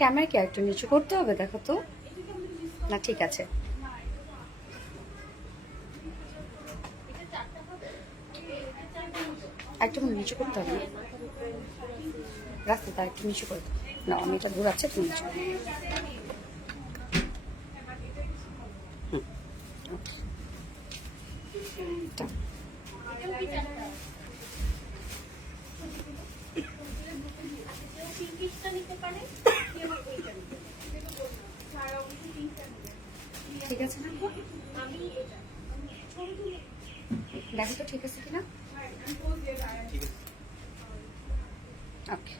Camera কি একটু নিচু করতে হবে? দেখো তো। না ঠিক আছে, একটু নিচু করতে হবে না, রাস্তাটা একটু নিচু করে দাও। না আমি এটা ঘুরাচ্ছে, তুমি নিচু করো। হুম, okay. ঠিক আছে না? দেখো তো ঠিক আছে কিনা। ওকে,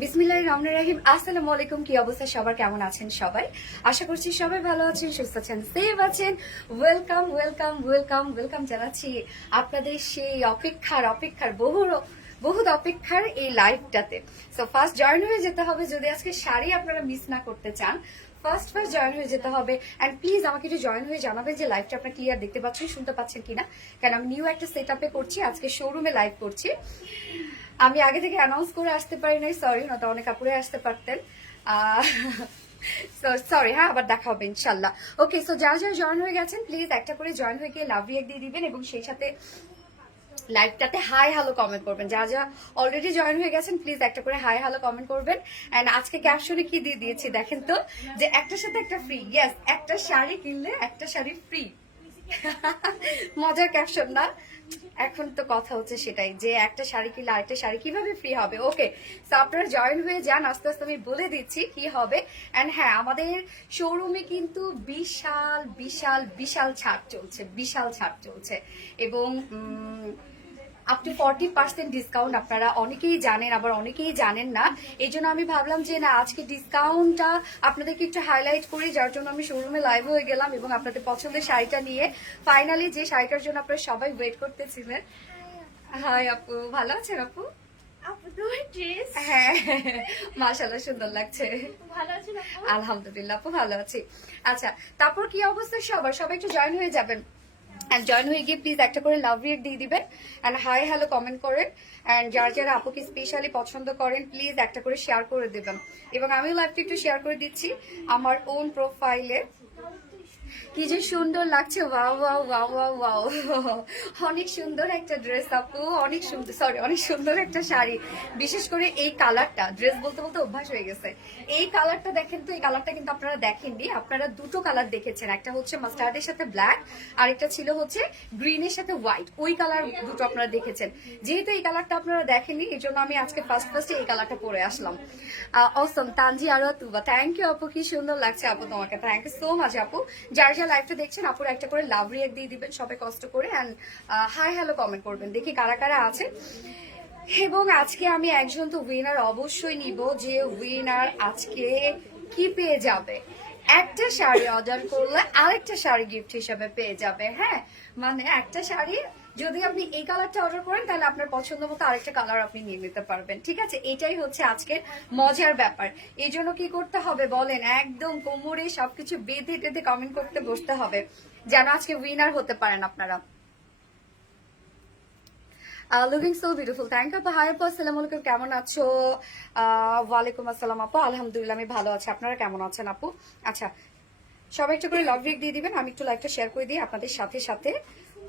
বিসমিল্লাহির রহমানির রহিম। আসসালামু আলাইকুম। কি অবস্থা সবার, কেমন আছেন সবাই? আশা করছি সবাই ভালো আছেন, সুস্থ আছেন, সেফ আছেন। ওয়েলকাম ওয়েলকাম ওয়েলকাম ওয়েলকাম জানাচ্ছি আপনাদের সেই অপেক্ষার বহুত অপেক্ষার এই লাইভটাতে। সো ফার্স্ট জয়েন হয়ে যেতে হবে যদি আজকে শাড়ি আপনারা মিস না করতে চান। ফার্স্ট জয়েন হয়ে যেতে হবে। অ্যান্ড প্লিজ আমাকে একটু জয়েন হয়ে জানাবেন যে লাইভটা আপনারা ক্লিয়ার দেখতে পাচ্ছেন, শুনতে পাচ্ছেন কিনা। কারণ আমি নিউ একটা সেট আপে করছি, আজকে শোরুমে লাইভ করছি। আমি আগে থেকে অ্যানাউন্স করে আসতে পারি নাই, সরি, নয়তো অনেক আপুরে আসতে পারতেন। সরি, হ্যাঁ, আবার দেখা হবে ইনশাল্লাহ। ওকে, সো যারা যারা জয়েন হয়ে গেছেন প্লিজ একটা করে জয়েন হয়ে গিয়ে লাভ রিয়েক্ট দিয়ে দিবেন এবং সেই সাথে লাইভটাতে হাই হ্যালো কমেন্ট করবেন। যারা যারা অলরেডি জয়েন হয়ে গেছেন প্লিজ একটা করে হাই হ্যালো কমেন্ট করবেন। এন্ড আজকে ক্যাপশনে কি দিয়ে দিয়েছি দেখেন তো, যে একটার সাথে একটা ফ্রি। ইয়েস, একটা শাড়ি কিনলে একটা শাড়ি ফ্রি। মজার ক্যাপশন না? এখন তো কথা হচ্ছে সেটাই, যে একটা শাড়ি কিনলে আরেকটা শাড়ি কিভাবে ফ্রি হবে। ওকে, সো আপনারা জয়েন হয়ে যান, আস্তে আস্তে আমি বলে দিচ্ছি কি হবে। এন্ড হ্যাঁ, আমাদের শোরুমে কিন্তু বিশাল বিশাল বিশাল ছাড় চলছে, বিশাল ছাড় চলছে এবং আপ টু 40% ডিসকাউন্ট। আপনারা অনেকেই জানেন, আবার অনেকেই জানেন না। এই জন্য আমি ভাবলাম যে না, আজকে ডিসকাউন্টটা আপনাদেরকে একটু হাইলাইট করি, যার জন্য আমি শোরুমে লাইভ হয়ে গেলাম এবং আপনাদের পছন্দের শাড়িটা নিয়ে। ফাইনালি যে শাড়িটার জন্য আপনারা সবাই ওয়েট করতেছিলেন। হাই আপু, ভালো আছেন আপু? হ্যাঁ, মাশাআল্লাহ সুন্দর লাগছে। আলহামদুলিল্লাহ আপু, ভালো আছি। আচ্ছা, তারপর কি অবস্থা সবার? সবাই একটু জয়েন হয়ে যাবেন। অ্যান্ড জয়েন হয়ে গিয়ে প্লিজ একটা করে লাভ রিয়েক্ট দিয়ে দিবেন অ্যান্ড হাই হ্যালো কমেন্ট করেন। অ্যান্ড যারা যারা আপুকে স্পেশালি পছন্দ করেন প্লিজ একটা করে শেয়ার করে দেবেন। এবং আমিও লাইভটা একটু শেয়ার করে দিচ্ছি আমার ওন প্রোফাইলে। কি যে সুন্দর লাগছে, wow wow wow wow wow, অনেক সুন্দর একটা ড্রেস আপু, অনেক সুন্দর, সরি, অনেক সুন্দর একটা শাড়ি। বিশেষ করে এই কালারটা, ড্রেস বলতে বলতে অভ্যাস হয়ে গেছে। এই কালারটা দেখেন তো, এই কালারটা কিন্তু আপনারা দেখেননি, আপনারা দুটো কালার দেখেছেন, একটা হচ্ছে মাস্টার্ডের সাথে ব্ল্যাক, আর একটা ছিল হচ্ছে গ্রিনের সাথে হোয়াইট। ওই কালার দুটো আপনারা দেখেছেন। যেহেতু এই কালারটা আপনারা দেখেননি, এই জন্য আমি আজকে ফার্স্টে এই কালারটা পরে আসলাম। অসম তানজি আরো তুবা, থ্যাংক ইউ আপু, কি সুন্দর লাগছে আপু তোমাকে, থ্যাংক ইউ সো মাচ আপু। যার যার লাইভটা দেখছেন আপুর একটা করে লাভ রিয়েক্ট দিয়ে দিবেন সবাই কষ্ট করে, অ্যান্ড হাই হ্যালো কমেন্ট করবেন, দেখি কারা কারা আছে। এবং আজকে আমি একজন তো উইনার অবশ্যই নিব, যে উইনার আজকে কি পেয়ে যাবে, একটা শাড়ি অর্ডার করলে আরেকটা শাড়ি গিফট হিসাবে পেয়ে যাবে। হ্যাঁ, মানে একটা শাড়ি যদি আপনি এই কালারটা অর্ডার করেন তাহলে আপনার পছন্দ মতো আরেকটা কালার আপনি নিয়ে নিতে পারবেন। ঠিক আছে, এটাই হচ্ছে আজকের মজার ব্যাপার। এই জন্য কি করতে হবে বলেন, একদম কোমরে সবকিছু বেঁধে টেঁধে কমেন্ট করতে বসতে হবে, যেন আজকে উইনার হতে পারেন আপনারা। Looking so beautiful, thank you আপু। হাই আপু, আসসালামু আলাইকুম, কেমন আছো? ওয়ালাইকুম আসসালাম আপু, আলহামদুলিল্লাহ আমি ভালো আছি, আপনারা কেমন আছেন আপু? আচ্ছা, সবাই একটু করে লাভ রিয়েক্ট দিয়ে দিবেন, আমি একটু লাইভটা শেয়ার করে দিই আপনাদের সাথে সাথে।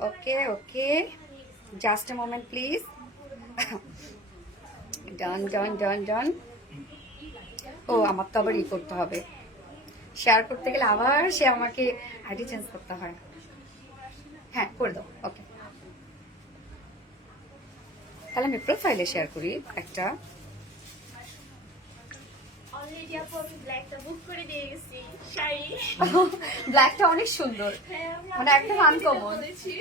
ওকে ওকে, জাস্ট এ মোমেন্ট প্লিজ। ডান ডান ডান ডান। ও, আমার তো আবার ই করতে হবে, শেয়ার করতে গেলে আবার সে আমাকে আইডি চেঞ্জ করতে হয়। হ্যাঁ, করে দাও। ওকে, তাহলে আমি প্রোফাইলে শেয়ার করি একটা। অলরেডি আপু আমি ব্ল্যাকটা বুক করে দিয়ে গেছি শাড়ি। ব্ল্যাকটা অনেক সুন্দর, হ্যাঁ, আমি মানে আপনাকে একদম already আনকমন। বলেছি।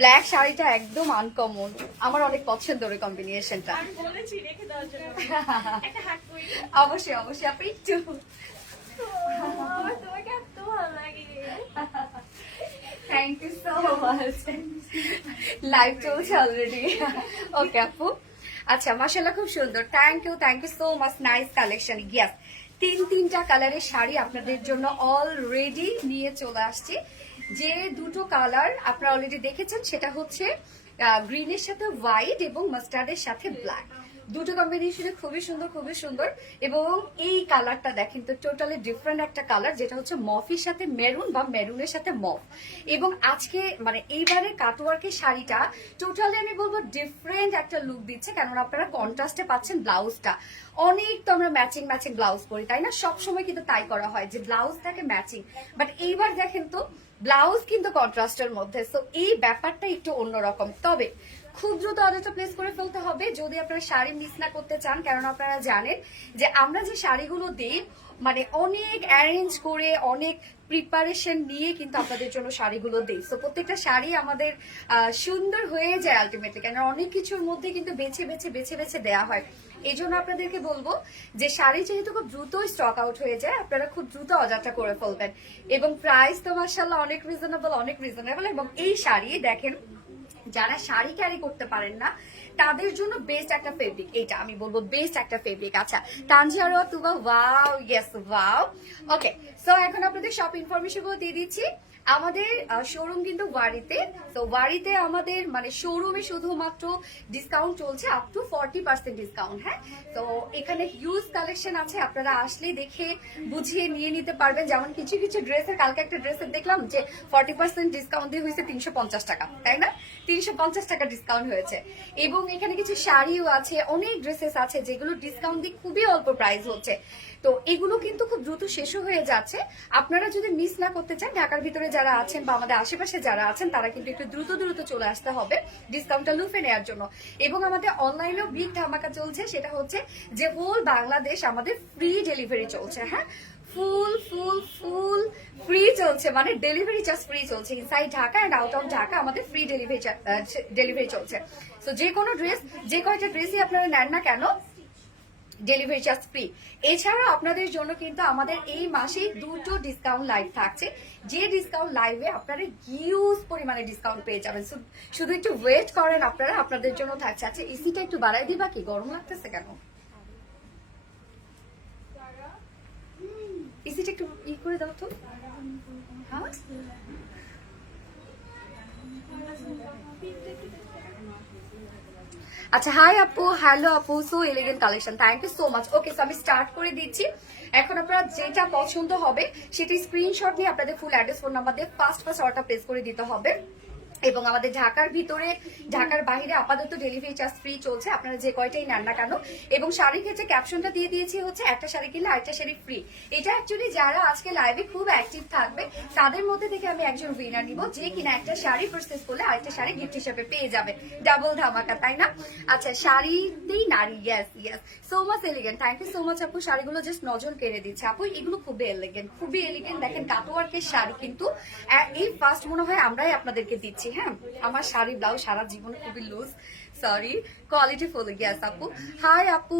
ব্ল্যাক শাড়িটা একদম আনকমন, আমার অনেক পছন্দের ওই কম্বিনেশনটা। আমি বলেছি রেখে দেওয়ার জন্য। একটা হাত করি। অবশ্যই অবশ্যই আপনি একটু আমার তোমাকে এত ভালো লাগে। Thank you so much. Live চলছে অলরেডি। ওকে আপু, আচ্ছা মাশাআল্লাহ খুব সুন্দর, thank you so much, nice collection. Yes, তিনটা কালারের শাড়ি আপনাদের জন্য অলরেডি নিয়ে চলে আসছি। যে দুটো কালার আপনারা অলরেডি দেখেছেন সেটা হচ্ছে গ্রিনের সাথে হোয়াইট এবং মাস্টার্ডের সাথে ব্ল্যাক, দুটো কম্বিনেশনে খুবই সুন্দর। এবং এই কালারটা দেখেন তো টোটালি ডিফারেন্ট একটা কালার, যেটা হচ্ছে মফের সাথে মেরুন বা মেরুনের সাথে মফ। এবং আজকে মানে এইবারে কাটওয়ার্কের শাড়িটা টোটালি আমি বলবো ডিফারেন্ট একটা লুক দিচ্ছে, কেননা আপনারা কন্ট্রাস্টে পাচ্ছেন ব্লাউজটা। অনেক তো আমরা ম্যাচিং ব্লাউজ পরি, তাই না? সবসময় কিন্তু তাই করা হয় যে ব্লাউজ থাকে ম্যাচিং, বাট এইবার দেখেন তো ব্লাউজ কিন্তু কন্ট্রাস্টের মধ্যে। সো এই ব্যাপারটা একটু অন্যরকম। তবে খুব দ্রুত অর্ডারটা প্লেস করে ফেলতে হবে যদি আপনারা শাড়ি মিস না করতে চান, কারণ আপনারা জানেন যে আমরা যে শাড়িগুলো দিই মানে অনেক অ্যারেঞ্জ করে অনেক প্রিপারেশন নিয়ে কিন্তু আপনাদের জন্য শাড়িগুলো দিই। সো প্রত্যেকটা শাড়ি আমাদের সুন্দর হয়ে যায় আলটিমেটলি, কেন অনেক কিছুর মধ্যে কিন্তু বেছে দেওয়া হয়। এই জন্য আপনাদেরকে বলবো যে শাড়ি যেহেতু খুব দ্রুত স্টক আউট হয়ে যায়, আপনারা খুব দ্রুত অর্ডারটা করে ফেলবেন। এবং প্রাইস তো মাশাআল্লাহ অনেক রিজনেবল। এবং এই শাড়ি দেখেন, যারা শাড়ি ক্যারি করতে পারেন না তাদের জন্য বেস্ট একটা ফেব্রিক, এইটা আমি বলবো বেস্ট একটা ফেব্রিক। আচ্ছা তানজিরা তুবা, ওয়াও, ইয়েস ওয়াও। ওকে, সো এখন আপনাদের সব ইনফরমেশন গুলো দিয়ে দিচ্ছি। আমাদের শোরুম কিন্তু ওয়ারিতে। তো ওয়ারিতে আমাদের মানে শোরুমে শুধুমাত্র ডিসকাউন্ট চলছে আপ টু 40% ডিসকাউন্ট। হ্যাঁ, তো এখানে হিউজ কালেকশন আছে, আপনারা আসলে দেখে বুঝিয়ে নিয়ে নিতে পারবেন। যেমন কিছু ড্রেসের, কালকে একটা ড্রেসের দেখলাম যে 40% ডিসকাউন্ট দিয়ে হয়েছে 350 টাকা, তাই না? 350 টাকা ডিসকাউন্ট হয়েছে। এবং এখানে কিছু শাড়িও আছে, অনেক ড্রেসেস আছে যেগুলো ডিসকাউন্ট দিয়ে খুবই অল্প প্রাইস হচ্ছে। তো এগুলো কিন্তু খুব দ্রুত শেষও হয়ে যাচ্ছে। আপনারা যদি মিস না করতে চান, ঢাকার ভিতরে যারা আছেন বা আমাদের আশেপাশে যারা আছেন তারা কিন্তু একটু দ্রুত চলে আসতে হবে ডিসকাউন্টটা লুফে নেওয়ার জন্য। এবং আমাদের অনলাইনেও বিগ ধামাকা চলছে, সেটা হচ্ছে যে হোল বাংলাদেশ আমাদের ফ্রি ডেলিভারি চলছে। হ্যাঁ, ফুল ফ্রি চলছে, মানে ডেলিভারি চার্জ ফ্রি চলছে। Inside Dhaka and out of Dhaka আমাদের ফ্রি ডেলিভারি চলছে। তো যে কোনো ড্রেস, যে কয়টা ড্রেসই আপনারা নেন না কেন, ডেলিভারি চার্জ ফ্রি। এছাড়া আপনাদের জন্য কিন্তু আমাদের এই মাসেই দুটো ডিসকাউন্ট লাইভ থাকছে, যে ডিসকাউন্ট লাইভে আপনারা হিউজ পরিমাণে ডিসকাউন্ট পেয়ে যাবেন। শুধু একটু ওয়েট করেন, আপনারা আপনাদের জন্য থাকছে। আচ্ছা এসিটা একটু বাড়াই দিবা কি, গরম লাগতেছে কেন? এসিটা একটু করে দাও তো। হ্যাঁ, আচ্ছা হাই আপু, হ্যালো আপু, so elegant collection, thank you so much. Okay, so আমি স্টার্ট করে দিচ্ছি। এখন আপনারা যেটা পছন্দ হবে সেটি স্ক্রিনশট নিয়ে আপনাদের ফুল অ্যাড্রেস, ফোন নাম্বার দিয়ে ফার্স্ট অর্ডার প্লেস করে দিতে হবে। এবং আমাদের ঢাকার ভিতরে, ঢাকার বাইরে আপাতত ডেলিভারি চার্জ ফ্রি চলছে, আপনারা যে কয়টাই নেন না কেন। এবং শাড়ির ক্ষেত্রে ক্যাপশনটা দিয়ে দিয়েছি হচ্ছে একটা শাড়ি কিনলে আরেকটা শাড়ি ফ্রি। এটা অ্যাকচুয়ালি যারা আজকে লাইভে খুব অ্যাক্টিভ থাকবে তাদের মধ্যে থেকে আমি একজন উইনার নিব, যে কিনা একটা শাড়ি পারচেজ করলে আরেকটা শাড়ি গিফট হিসেবে পেয়ে যাবে। ডাবল ধামাকা, তাই না? আচ্ছা শাড়িতেই নারী, yes so much elegant, thank you so much আপু। শাড়িগুলো জাস্ট নজর কেড়ে দিচ্ছে আপু, এগুলো খুবই এলিগেন্ট। দেখেন কাটওয়ার্কের শাড়ি কিন্তু এই ফার্স্ট মনে হয় আমরাই আপনাদেরকে দিচ্ছি। হ্যাঁ, আমার শাড়ি ব্লাউজ সারা জীবন খুবই loose, sorry, quality full. Yes আপু, হাই আপু,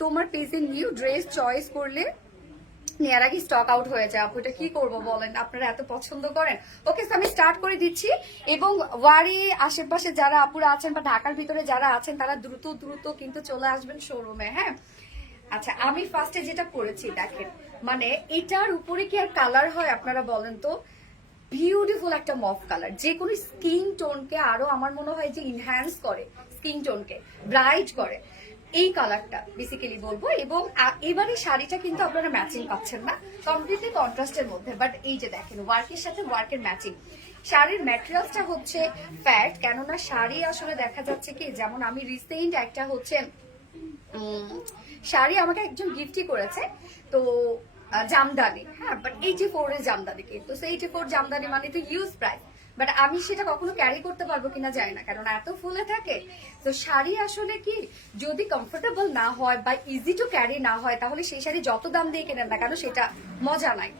তোমার পেজে নিউ ড্রেস চয়েস করলে নেয়ার আগে স্টক আউট হয়ে যায় আপু, এটা কি করবো বলেন, আপনারা এত পছন্দ করেন। ওকে, আমি স্টার্ট করে দিচ্ছি। এবং ওয়ারি আশেপাশে যারা আপুরা আছেন বা ঢাকার ভিতরে যারা আছেন তারা দ্রুত কিন্তু চলে আসবেন শোরুমে। হ্যাঁ, আচ্ছা আমি ফার্স্টে যেটা করেছি দেখেন, মানে এটার উপরে কি আর কালার হয় আপনারা বলেন তো? বিউটিফুল একটা মফ কালার, যে কোনো স্কিন টোনকে আরো আমার মনে হয় যে ইনহ্যান্স করে, স্কিন টোনকে ব্রাইট করে এই কালারটা বেসিক্যালি বলবো। এবং এবারে শাড়িটা কিন্তু আপনারা ম্যাচিং পাচ্ছেন না, কমপ্লিটলি কন্ট্রাস্টের মধ্যে, বাট এই যে দেখেন ওয়ার্কের সাথে ওয়ার্কের ম্যাচিং। শাড়ির ম্যাটেরিয়ালসটা হচ্ছে ফ্যাট, কেননা শাড়ি আসলে দেখা যাচ্ছে কি, যেমন আমি রিসেন্ট একটা হচ্ছে শাড়ি আমাকে একজন গিফটই করেছে, তো জামদানি। হ্যাঁ, বাট 84 জামদানি, কিন্তু 84 জামদানি মানে তো হিউজ প্রাইস। বাট আমি সেটা কখনো ক্যারি করতে পারবো কিনা জানি না, কারণ এত ফুলে থাকে। তো শাড়ি আসলে কি যদি কমফোর্টেবল না হয় বা ইজি টু ক্যারি না হয়, তাহলে সেই শাড়ি যত দাম দিয়ে কেনেন না কেন সেটা মজা নাই।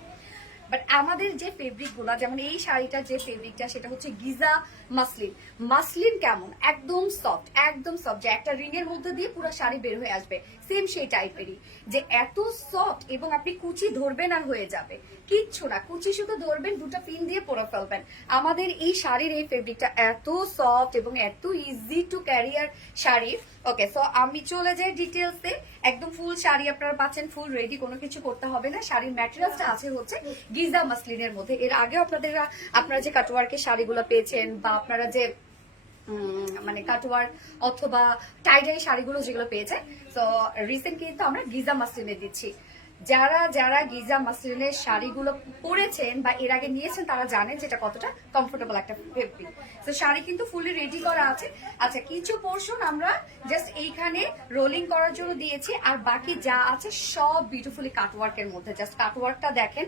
বাট আমাদের যে ফেব্রিক গুলা, যেমন এই শাড়িটার যে ফেব্রিকটা সেটা হচ্ছে গিজা মাসলিন। মাসলিন কেমন, একদম সফট, একদম সফট, যে একটা রিং এর মধ্যে দিয়ে পুরো শাড়ি বের হয়ে আসবে, সেম সেই টাইপেরই, যে এত সফট এবং আপনি কুচি ধরবেন আর হয়ে যাবে, কিচ্ছু না, কুচি শুধু ধরবেন, দুটো পিন দিয়ে পরে ফেলবেন। আমাদের এই শাড়ির এই ফেব্রিকটা এত সফট এবং এত easy to career sari. Okay, so আমি চলে যাই ডিটেলসে। একদম ফুল শাড়ি আপনারা পাচ্ছেন, ফুল রেডি, কোনো কিছু করতে হবে না। শাড়ির ম্যাটেরিয়ালসটা আছে হচ্ছে গিজা মাসলিনের মধ্যে। এর আগে আপনারা যে কাটওয়ার্কের শাড়িগুলো পেয়েছেন বা আপনারা যে মানে কাটওয়ার্ক অথবা টাইডাই শাড়িগুলো যেগুলো পেয়েছে, তো রিসেন্ট কিন্তু আমরা গিজা মাসলিনে দিচ্ছি। যারা যারা গিজা মাসলিনের শাড়িগুলো পরেছেন বা এর আগে নিয়েছেন তারা জানেন যেটা কতটা কমফোর্টেবল একটা ফেব্রিক। তো শাড়ি কিন্তু ফুলি রেডি করা আছে। আচ্ছা, কিছু পোর্শন আমরা জাস্ট এইখানে রোলিং করার জন্য দিয়েছি, আর বাকি যা আছে সব বিউটিফুলি কাটওয়ার্কের মধ্যে। জাস্ট কাটওয়ার্কটা দেখেন,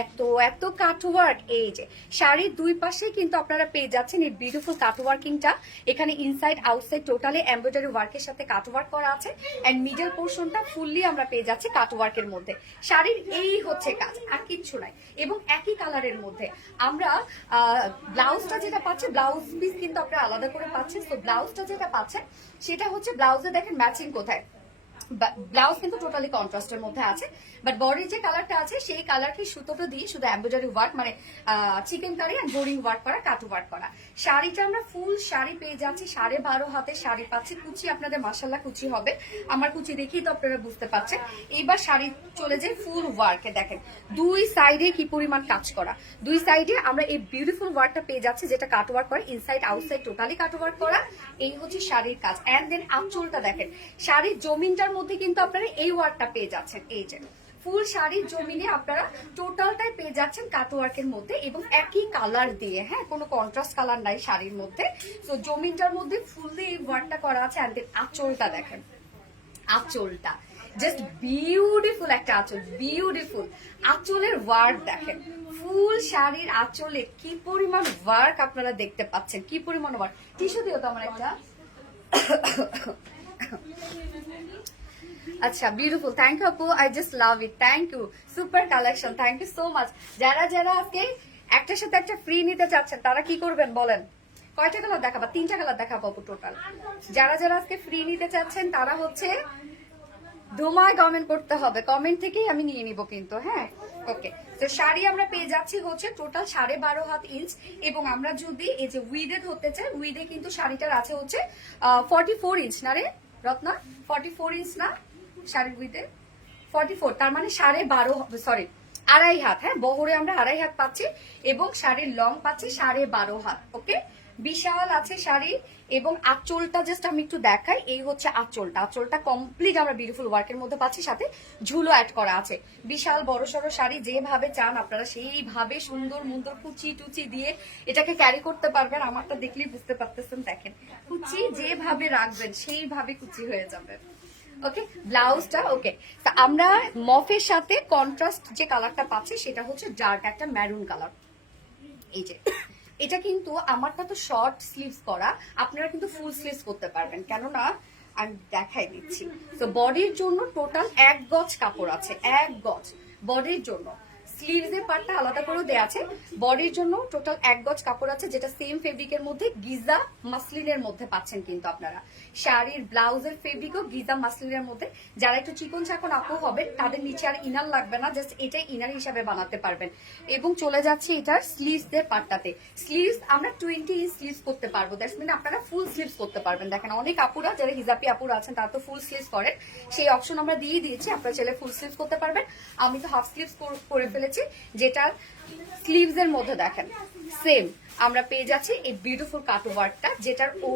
এত এত কাটওয়ার্ক। এই যে শাড়ির দুই পাশে কিন্তু আপনারা পেয়ে যাচ্ছেন এই বিউটিফুল কাটওয়ার্কিংটা। এখানে ইনসাইড আউটসাইড টোটালি এমব্রয়ডারি ওয়ার্কের সাথে কাটওয়ার্ক করা আছে, এন্ড মিডল পোর্শনটা ফুললি আমরা পেয়ে যাচ্ছি কাটওয়ার্কের মধ্যে। শাড়ির এই হচ্ছে কাজ, আর কিচ্ছু নাই, এবং একই কালারের মধ্যে। আমরা ব্লাউজটা যেটা পাচ্ছি, ব্লাউজ পিস কিন্তু আপনারা আলাদা করে পাচ্ছেন। তো ব্লাউজটা যেটা পাচ্ছেন সেটা হচ্ছে, ব্লাউজে দেখেন ম্যাচিং কোথায়, ব্লাউজ কিন্তু টোটালি কন্ট্রাস্টের মধ্যে আছে, বাট বডির যে কালারটা আছে সেই কালারকে সুতোটা দিয়ে শুধু এমব্রয়ডারি ওয়ার্ক, মানে chikankari and boring work করা, কাট ওয়ার্ক করা। শাড়িটা আমরা ফুল শাড়ি পেয়ে যাচ্ছি, 12.5 হাতের শাড়ি পাচ্ছি। কুচি আপনাদের মাশাআল্লাহ কুচি হবে, আমার কুচি দেখেই তো আপনারা বুঝতে পারছেন। এইবার শাড়ি চলে যায় ফুল ওয়ার্কে, দেখেন দুই সাইডে কি পরিমাণ কাজ করা। দুই সাইডে আমরা এই বিউটিফুল ওয়ার্কটা পেয়ে যাচ্ছি, যেটা কাট ওয়ার্ক করা, ইনসাইড আউটসাইড টোটালি কাট ওয়ার্ক করা। এই হচ্ছে শাড়ির কাজ। এন্ড দেন আঁচলটা দেখেন, শাড়ির জমিনটার মধ্যে কিন্তু আপনারা এই ওয়ার্কটা পেয়ে যাচ্ছেন। এই যে ফুল শাড়ির জমিনে আপনারা টোটালটাই পেয়ে যাচ্ছেন কাটওয়ার্কের মধ্যে, এবং একই কালার দিয়ে, হ্যাঁ, কোনো কন্ট্রাস্ট কালার নাই শাড়ির মধ্যে। তো জমিনটার মধ্যে ফুললি এই ওয়ার্কটা করা আছে। এন্ড দেন আঁচলটা দেখেন, আঁচলটা জাস্ট বিউটিফুল একটা আঁচল, বিউটিফুল আঁচলের ওয়ার্ক দেখেন। ফুল শাড়ির আঁচলে কি পরিমাণ ওয়ার্ক আপনারা দেখতে পাচ্ছেন, কি পরিমাণ ওয়ার্ক। টিস্যু দিও তো আমার একটা। আচ্ছা, বিউটিফুল, থ্যাংক ইউ আপু, I just love it, thank you, super collection, thank you so much. যারা যারা আজকে একটার সাথে একটা ফ্রি নিতে চাচ্ছেন তারা কি করবেন বলেন? কয়টা কালার দেখাবো? 3টা কালার দেখাবো আপু টোটাল। যারা যারা আজকে ফ্রি নিতে চাচ্ছেন তারা হচ্ছে ধুমায় কমেন্ট করতে হবে, কমেন্ট থেকেই আমি নিয়ে নিব কিন্তু, হ্যাঁ। ওকে, তো শাড়ি আমরা পেয়ে যাচ্ছি হচ্ছে টোটাল 12.5 হাত ইঞ্চ, এবং আমরা যদি এই যে উইডে ধরতে চাই, উইডে কিন্তু শাড়িটার আছে হচ্ছে 44 ইঞ্চ, না রে রত্না? 44 ইঞ্চ না শাড়ির উইডে? 44, তার মানে 12.5, সরি 2.5 হাত, হ্যাঁ, বহরে আমরা 2.5 হাত পাচ্ছি, এবং শাড়ির লং পাচ্ছি 12.5 হাত। ওকে, বিশাল আছে শাড়ি। এবং আঁচলটা জাস্ট আমি একটু দেখাই, এই হচ্ছে আঁচলটা। আঁচলটা কমপ্লিট আমরা বিউটিফুল ওয়ার্কের মধ্যে পাচ্ছি, সাথে ঝুলো অ্যাড করা আছে। বিশাল বড় সড়ো শাড়ি, যেভাবে চান আপনারা সেইভাবে সুন্দর মুন্দর কুচি টুচি দিয়ে এটাকে ক্যারি করতে পারবেন। আমারটা দেখলেই বুঝতে পারতেছেন, দেখেন কুচি যেভাবে রাখবেন সেইভাবে কুচি হয়ে যাবে। ওকে, ব্লাউজটা ওকে। তা আমরা মফের সাথে কন্ট্রাস্ট যে কালারটা পাচ্ছি সেটা হচ্ছে ডার্ক একটা ম্যারুন কালার। এই যে এটা কিন্তু আমারটা তো শর্ট স্লিভস করা, আপনারা কিন্তু ফুল স্লিভস করতে পারবেন, কেননা আমি দেখাই দিচ্ছি। তো বডির জন্য টোটাল 1 গজ কাপড় আছে, 1 গজ বডির জন্য। স্লিভস এর পার্টটা আলাদা করে দেয়া আছে, বডির জন্য টোটাল 1 গজ কাপড় আছে, যেটা সেম ফেব্রিকের মধ্যে গিজা মাসলিনের মধ্যে পাচ্ছেন কিন্তু আপনারা। শাড়ির ব্লাউজের ফেব্রিকও গিজা মাসলিনের মধ্যে। যারা একটু চিকন চাকন আপু হবেন তাদের নিচে আর ইনার লাগবে না, জাস্ট এটাই ইনার হিসাবে বানাতে পারবেন। এবং চলে যাচ্ছে এটার স্লিভস এর পার্টটাতে। স্লিভস আমরা 20 ইঞ্চ স্লিভস করতে পারবো, দ্যাটস মিন আপনারা ফুল স্লিভস করতে পারবেন। দেখেন অনেক আপুরা যারা হিজাবি আপুরা আছেন তারা তো ফুল স্লিভস করেন, সেই অপশন আমরা দিয়ে দিয়েছি, আপনারা চাইলে ফুল স্লিভস করতে পারবেন। আমি তো হাফ স্লিভস করে ফেলেছি, যেটা স্লিভস এর মধ্যে দেখেন সেম আমরা পেয়ে যাচ্ছি এই বিউটিফুল কাট ওয়ার্কটা, যেটার ও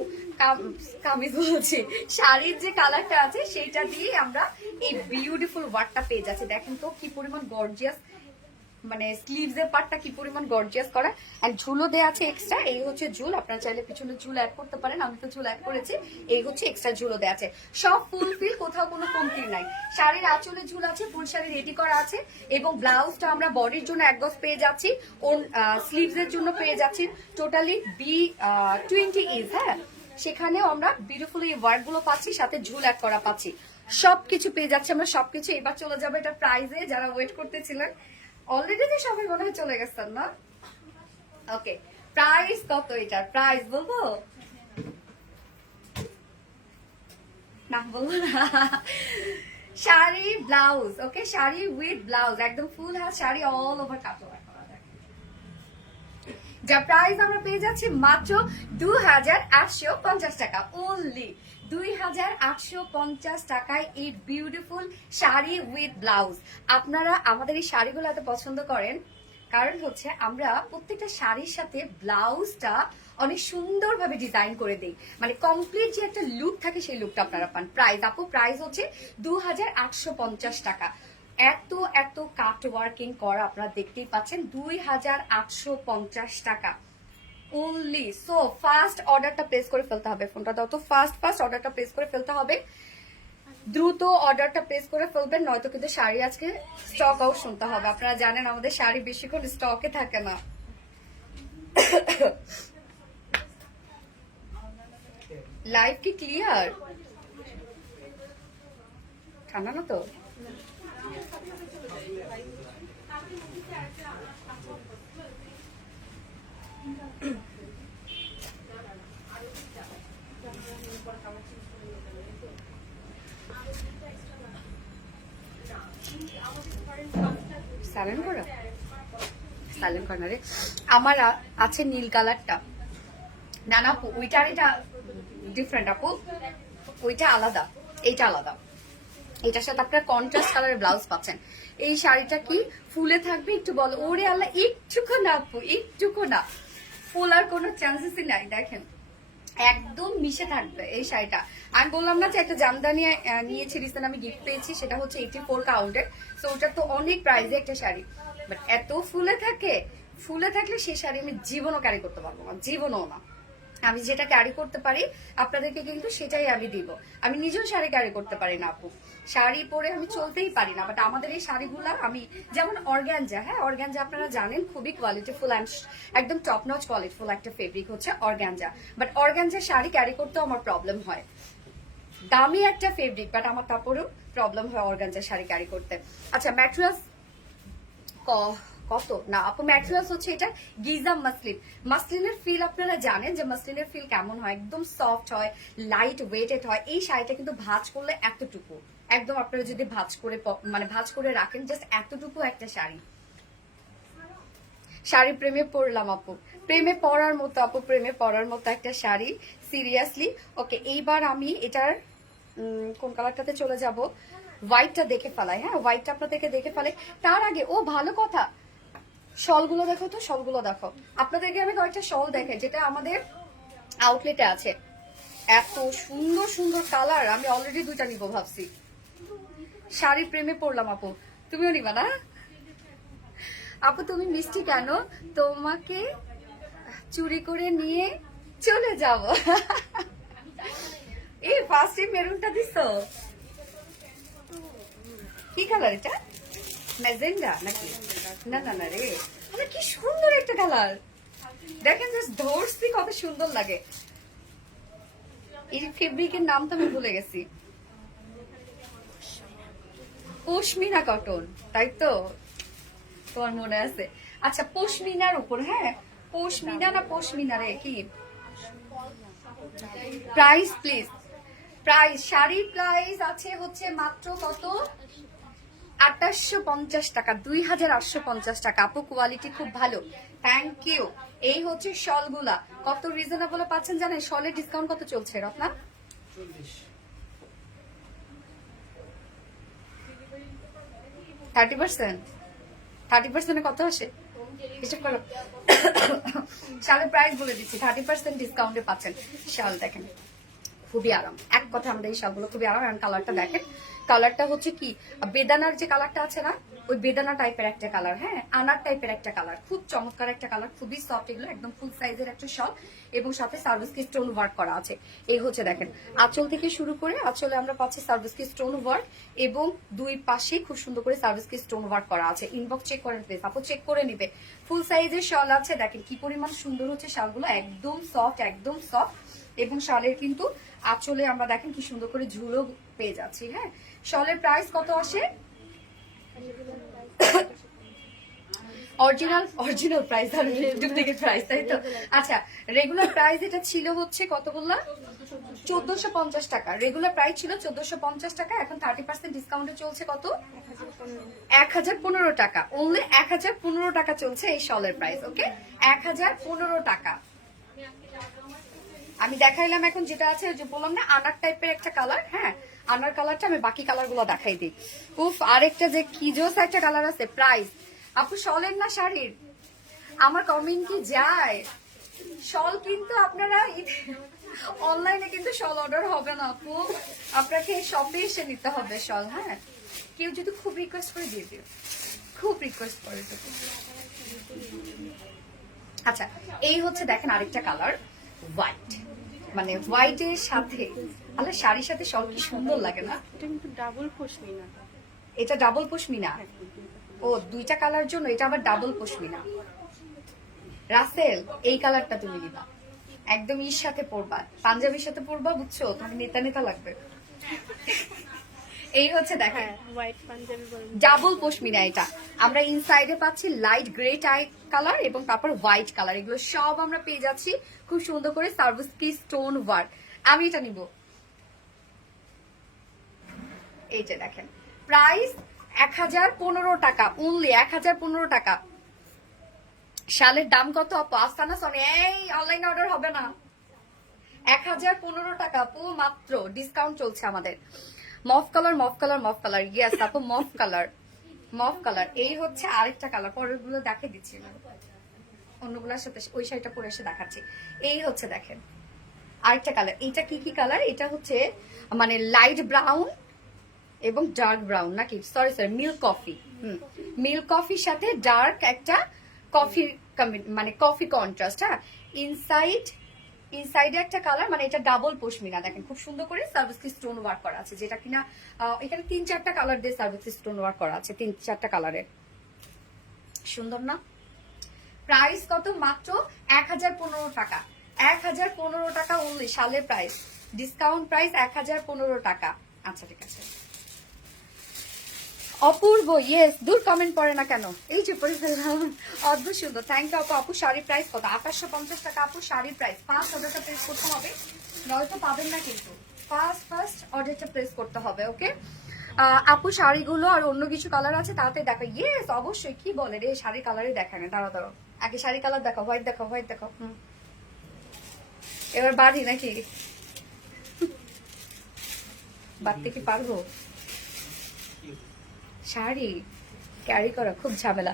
কামিজ বলছি, শাড়ির যে কালারটা আছে সেইটা দিয়ে আমরা এই বিউটিফুল ওয়ার্কটা পেয়ে যাচ্ছি। দেখেন তো কি পরিমাণ গর্জিয়াস, মানে স্লিভস এর পার্টটা কি পরিমাণ গর্জিয়াস করা, এন্ড ঝুলও দেয়া আছে এক্সট্রা। এই হচ্ছে ঝুল, আপনারা চাইলে পিছনে ঝুল অ্যাড করতে পারেন, আমি তো ঝুল অ্যাড করেছি। এই হচ্ছে এক্সট্রা ঝুলও দেয়া আছে, সব ফুল ফিল, কোথাও কোনো কমতি নাই। শাড়ির আঁচলে ঝুল আছে, ফুল শাড়ি রেডি করা আছে, এবং ব্লাউজটা আমরা বডির জন্য এক গজ পেয়ে যাচ্ছি, ওর স্লিভস এর জন্য পেয়ে যাচ্ছি টোটালি B20 ইঞ্চ। হ্যাঁ, সেখানেও আমরা বিউটিফুল এই ওয়ার্ক গুলো পাচ্ছি, সাথে ঝুল অ্যাড করা পাচ্ছি, সবকিছু পেয়ে যাচ্ছে আমরা সবকিছু। এবার চলে যাবে এটা প্রাইজে, যারা ওয়েট করতেছিলেন অলরেডি তো সবাই মনে হয় চলে গেছেন না। ওকে, প্রাইস কত এটার? প্রাইস বলবো না, বলবো না। Sari blouse, okay, sari with blouse, একদম ফুল হাত শাড়ি, অল ওভার কাটওয়ার্ক করা থাকে। যা প্রাইস আমরা পেয়ে যাচ্ছি মাত্র 2850 টাকা, অনলি 2850 টাকায় এই বিউটিফুল শাড়ি উইথ ব্লাউজ। আপনারা আমাদের এই শাড়িগুলো এত পছন্দ করেন কারণ হচ্ছে আমরা প্রত্যেকটা শাড়ির সাথে ব্লাউজটা অনেক সুন্দরভাবে ডিজাইন করে দেই, মানে কমপ্লিট যে একটা লুক থাকে সেই লুকটা আপনারা পান। প্রাইস আপু, প্রাইস হচ্ছে 2850 টাকা। এত এত কাট ওয়ার্কিং করা আপনারা দেখতেই পাচ্ছেন, 2850 টাকা অনলি। সো ফাস্ট অর্ডারটা প্লেস করে ফেলতে হবে, ফোনটা দাও তো, ফাস্ট অর্ডারটা প্লেস করে ফেলতে হবে, দ্রুত অর্ডারটা প্লেস করে ফেলবেন, নয়তো কিন্তু শাড়ি আজকে স্টক আউট শুনতে হবে। আপনারা জানেন আমাদের শাড়ি বেশিক্ষণ স্টকে থাকে না। লাইভ কি ক্লিয়ার? ঠান্ডা না তো? সাইলেন্ট করা, সাইলেন্ট কর্নারে আমার আছে নীল কালারটা। না না আপু, ওইটা আর এটা ডিফারেন্ট আপু, ওইটা আলাদা, এইটা আলাদা। এটার সাথে আপনার কন্ট্রাস্ট কালারের ব্লাউজ পাচ্ছেন। এই শাড়িটা কি ফুলে থাকবে একটু বলো? ওরে আল্লাহ, একটুকু না আপু, একটুকু না, ফোলার কোনো চান্সেসই নাই। দেখেন একদম মিশে থাকবে এই শাড়িটা। আমি বললাম না যে একটা জামদানি নিয়েছি রিসেন্ট, আমি গিফট পেয়েছি, সেটা হচ্ছে 84 কাউন্টের। সো ওটা তো অনেক প্রাইসে একটা শাড়ি, বাট এত ফুলে থাকে, ফুলে থাকলে সেই শাড়ি আমি জীবনও ক্যারি করতে পারবো না, জীবনও না। আমি যেটা ক্যারি করতে পারি আপনাদেরকে কিন্তু সেটাই আমি দিব। আমি নিজেও শাড়ি ক্যারি করতে পারি না আপু, শাড়ি পরে আমি চলতেই পারি না। বাট আমাদের এই শাড়িগুলা আমি, যেমন অর্গানজা, হ্যাঁ অর্গানজা আপনারা জানেন খুবই কোয়ালিটিফুল অ্যান্ড একদম টপ নচ কোয়ালিটিফুল একটা ফেব্রিক হচ্ছে organza. But organza sari carry করতেও আমার প্রবলেম হয়, দামি একটা ফেব্রিক, বাট আমার তারপরেও প্রবলেম হয় অর্গানজার শাড়ি ক্যারি করতে। আচ্ছা ম্যাটেরিয়ালস কত না আপু? ম্যাটেরিয়ালস হচ্ছে এটা গিজা মাসলিন। মাসলিনের ফিল আপনারা জানেন যে মাসলিনের ফিল কেমন হয়, একদম সফট হয়, লাইট ওয়েটেড হয়। এই শাড়িটা কিন্তু ভাঁজ করলে এতটুকু, একদম আপনারা যদি ভাঁজ করে মানে ভাঁজ করে রাখেন, জাস্ট এতটুকু একটা শাড়ি। শাড়ি প্রেমে পড়লাম আপু, প্রেমে পড়ার মতো আপু, প্রেমে পড়ার মতো একটা শাড়ি, সিরিয়াসলি। ওকে, এইবার আমি এটার কোন কালারটাতে চলে যাব, হোয়াইটটা দেখে ফেলাই। হ্যাঁ, হোয়াইটটা আপনাদেরকে দেখে ফেলাই। তার আগে ও ভালো কথা, শলগুলো দেখো তো, শলগুলো দেখো। আপনাদেরকে আমি কয়েকটা শল দেখাই যেটা আমাদের আউটলেটে আছে। এত সুন্দর সুন্দর কালার, আমি অলরেডি দুইটা নিবো ভাবছি। শাড়ি প্রেমে পড়লাম আপু, তুমিও নিবা না? আপু তুমি মিষ্টি কেন, তোমাকে চুরি করে নিয়ে চলে যাব। এই ফার্স্টে মেরুনটা দিছো, কি কালার এটা? ম্যাজেন্ডা নাকি? না না না রে, মানে কি সুন্দর একটা কালার, দেখেন জাস্ট ধরছি কত সুন্দর লাগে। এই ফেব্রিকের নাম তো আমি ভুলে গেছি, পশমিনা কটন, তাই তো? তোমার মনে আছে? আচ্ছা পশমিনার উপর, হ্যাঁ পশমিনা না পশমিনা রে কি? প্রাইস প্লিজ, প্রাইস, শাড়ির প্রাইস আছে হচ্ছে মাত্র কত? 2850 টাকা, 2850 টাকা আপু, কোয়ালিটি খুব ভালো, থ্যাংক ইউ। এই হচ্ছে শলগুলা, কত রিজনেবল পাচ্ছেন জানেন? শলের ডিসকাউন্ট কত চলছে রত্না? 30%, 30% কত আসে হিসাব করো। শালের প্রাইস বলে দিচ্ছি, 30% ডিসকাউন্টে পাচ্ছেন শাল। দেখেন খুবই আরাম, এক কথা আমাদের এই শালগুলো খুবই আরাম। কালারটা দেখেন, কালারটা হচ্ছে কি বেদানার যে কালারটা আছে না, ওই বেদানা টাইপের একটা কালার, হ্যাঁ আনার টাইপের একটা কালার, খুব চমৎকার একটা কালার, খুবই সফট এগুলো, একদম ফুল সাইজের একটা শল এবং সাথে সার্ভিস কি স্টোন ওয়ার্ক করা আছে। এই হচ্ছে দেখেন আঁচল থেকে শুরু করে আঁচলে আমরা পাচ্ছি সার্ভিস কি স্টোন ওয়ার্ক এবং দুই পাশে খুব সুন্দর করে সার্ভিস কি স্টোন ওয়ার্ক করা আছে। ইনবক্স চেক করেন প্লিজ, আপু চেক করে নিবে। ফুল সাইজের শল আছে, দেখেন কি পরিমাণ সুন্দর হচ্ছে শালগুলো, একদম সফট, একদম সফট। এবং শালের কিন্তু আঁচলে আমরা দেখেন কি সুন্দর করে ঝুলো পেয়ে যাচ্ছি। হ্যাঁ, শলের প্রাইস কত আসে? অরিজিনাল প্রাইস আর ডুপ্লিকেট প্রাইস, তাই তো? আচ্ছা, রেগুলার প্রাইস এটা ছিল হচ্ছে কত বললাম? 1450 টাকা। রেগুলার প্রাইস ছিল 1450 টাকা, এখন 30% ডিসকাউন্টে চলছে কত? 1015 টাকা। অনলি 1015 টাকা চলছে এই শলের প্রাইস। ওকে, 1015 টাকা। আমি দেখাইলাম এখন যেটা আছে, যে বললাম না আনার টাইপের একটা কালার। হ্যাঁ, আনার কালারটা আমি বাকি কালার গুলো দেখাই দিই। উফ, আরেকটা যে কি জোস একটা কালার আছে। প্রাইস আপু শলের না শাড়ির? আমার কমেন্ট কি যায়? শল কিন্তু আপনারা অনলাইনে কিন্তু শল অর্ডার হবে না আপু, আপনাকে শপে এসে নিতে হবে শল। হ্যাঁ, কেউ যদি খুব রিকোয়েস্ট করে দিয়ে দিও, খুব রিকোয়েস্ট করে দেবো। আচ্ছা, এই হচ্ছে দেখেন আরেকটা কালার, হোয়াইট, মানে হোয়াইটের সাথে আল্লাহ শাড়ির সাথে শল কি সুন্দর লাগে না? এটা কিন্তু ডাবল পশমিনা। এটা ডাবল পশমিনা। ও, দুইটা কালার জন্য এটা আবার ডাবল পশমিনা। রাসেল, এই কালারটা তুমি নিবা, একদম ইর সাথে পরবা, পাঞ্জাবির সাথে পরবা, বুঝছো? তুমি নেতা নেতা লাগবে। এই হচ্ছে দেখেন হোয়াইট পাঞ্জাবি বলবো। ডাবল পশমিনা। এটা আমরা ইনসাইডে পাচ্ছি লাইট গ্রে টাইপ কালার এবং তারপর হোয়াইট কালার, এগুলো সব আমরা পেয়ে যাচ্ছি খুব সুন্দর করে সার্ভিস কি স্টোন ওয়ার্ক। আমি এটা নিব। এই যে দেখেন প্রাইস 1015 টাকা, অনলি 1015 টাকা। শালের দাম কত আপু? আস্তানা সনে এই অনলাইন অর্ডার হবে না। 1015 টাকা আপু মাত্র, ডিসকাউন্ট চলছে আমাদের। মফ কালার, মফ কালার, মফ কালার, ইয়েস আপু মফ কালার, মফ কালার। এই হচ্ছে আরেকটা কালার, পরের গুলো দেখে দিচ্ছি না, অন্যগুলোর সাথে ওই শাড়িটা পরে এসে দেখাচ্ছি। এই হচ্ছে দেখেন আরেকটা কালার। এইটা কি কি কালার? এটা হচ্ছে মানে লাইট ব্রাউন এবং ডার্ক ব্রাউন, নাকি সরি মিল্ক কফি। মিল্ক কফির সাথে ডার্ক একটা কফি, মানে কফি কন্ট্রাস্ট। হ্যাঁ, ইনসাইডে একটা কালার, মানে এটা ডাবল পশমিনা। দেখেন খুব সুন্দর করে সার্ভিস স্টোন ওয়ার্ক করা আছে, যেটা কিনা এখানে 3-4টা কালার দিয়ে সার্ভিস স্টোন ওয়ার্ক করা আছে, 3-4টা কালারের। সুন্দর না? প্রাইস কত? মাত্র 1015 টাকা। 1015 টাকা অনলি, শালের প্রাইস, ডিসকাউন্ট প্রাইস 1015 টাকা। আচ্ছা ঠিক আছে। অপূর্ব, ইয়েস, দূর কমেন্ট পড়ে না কেন? এই যে পড়ে ফেললাম, অদ্ভুত সুন্দর, থ্যাংক ইউ আপু। আপু শাড়ির প্রাইস কত? 2850 টাকা আপু শাড়ির প্রাইস। ফার্স্ট অর্ডারটা প্লেস করতে হবে, নয়তো পাবেন না কিন্তু। ফার্স্ট অর্ডারটা প্লেস করতে হবে। ওকে আপু, শাড়িগুলো আর অন্য কিছু কালার আছে, তাতে দেখো। ইয়েস অবশ্যই, কি বলে রে, শাড়ির কালারে দেখা না, দাঁড়াও দাঁড়াও, আগে শাড়ি কালার দেখো, হোয়াইট দেখো, হোয়াইট দেখো। এবার বাড়ি নাকি বাড়তে কি পারবো? শাড়ি ক্যারি করা খুব ঝামেলা।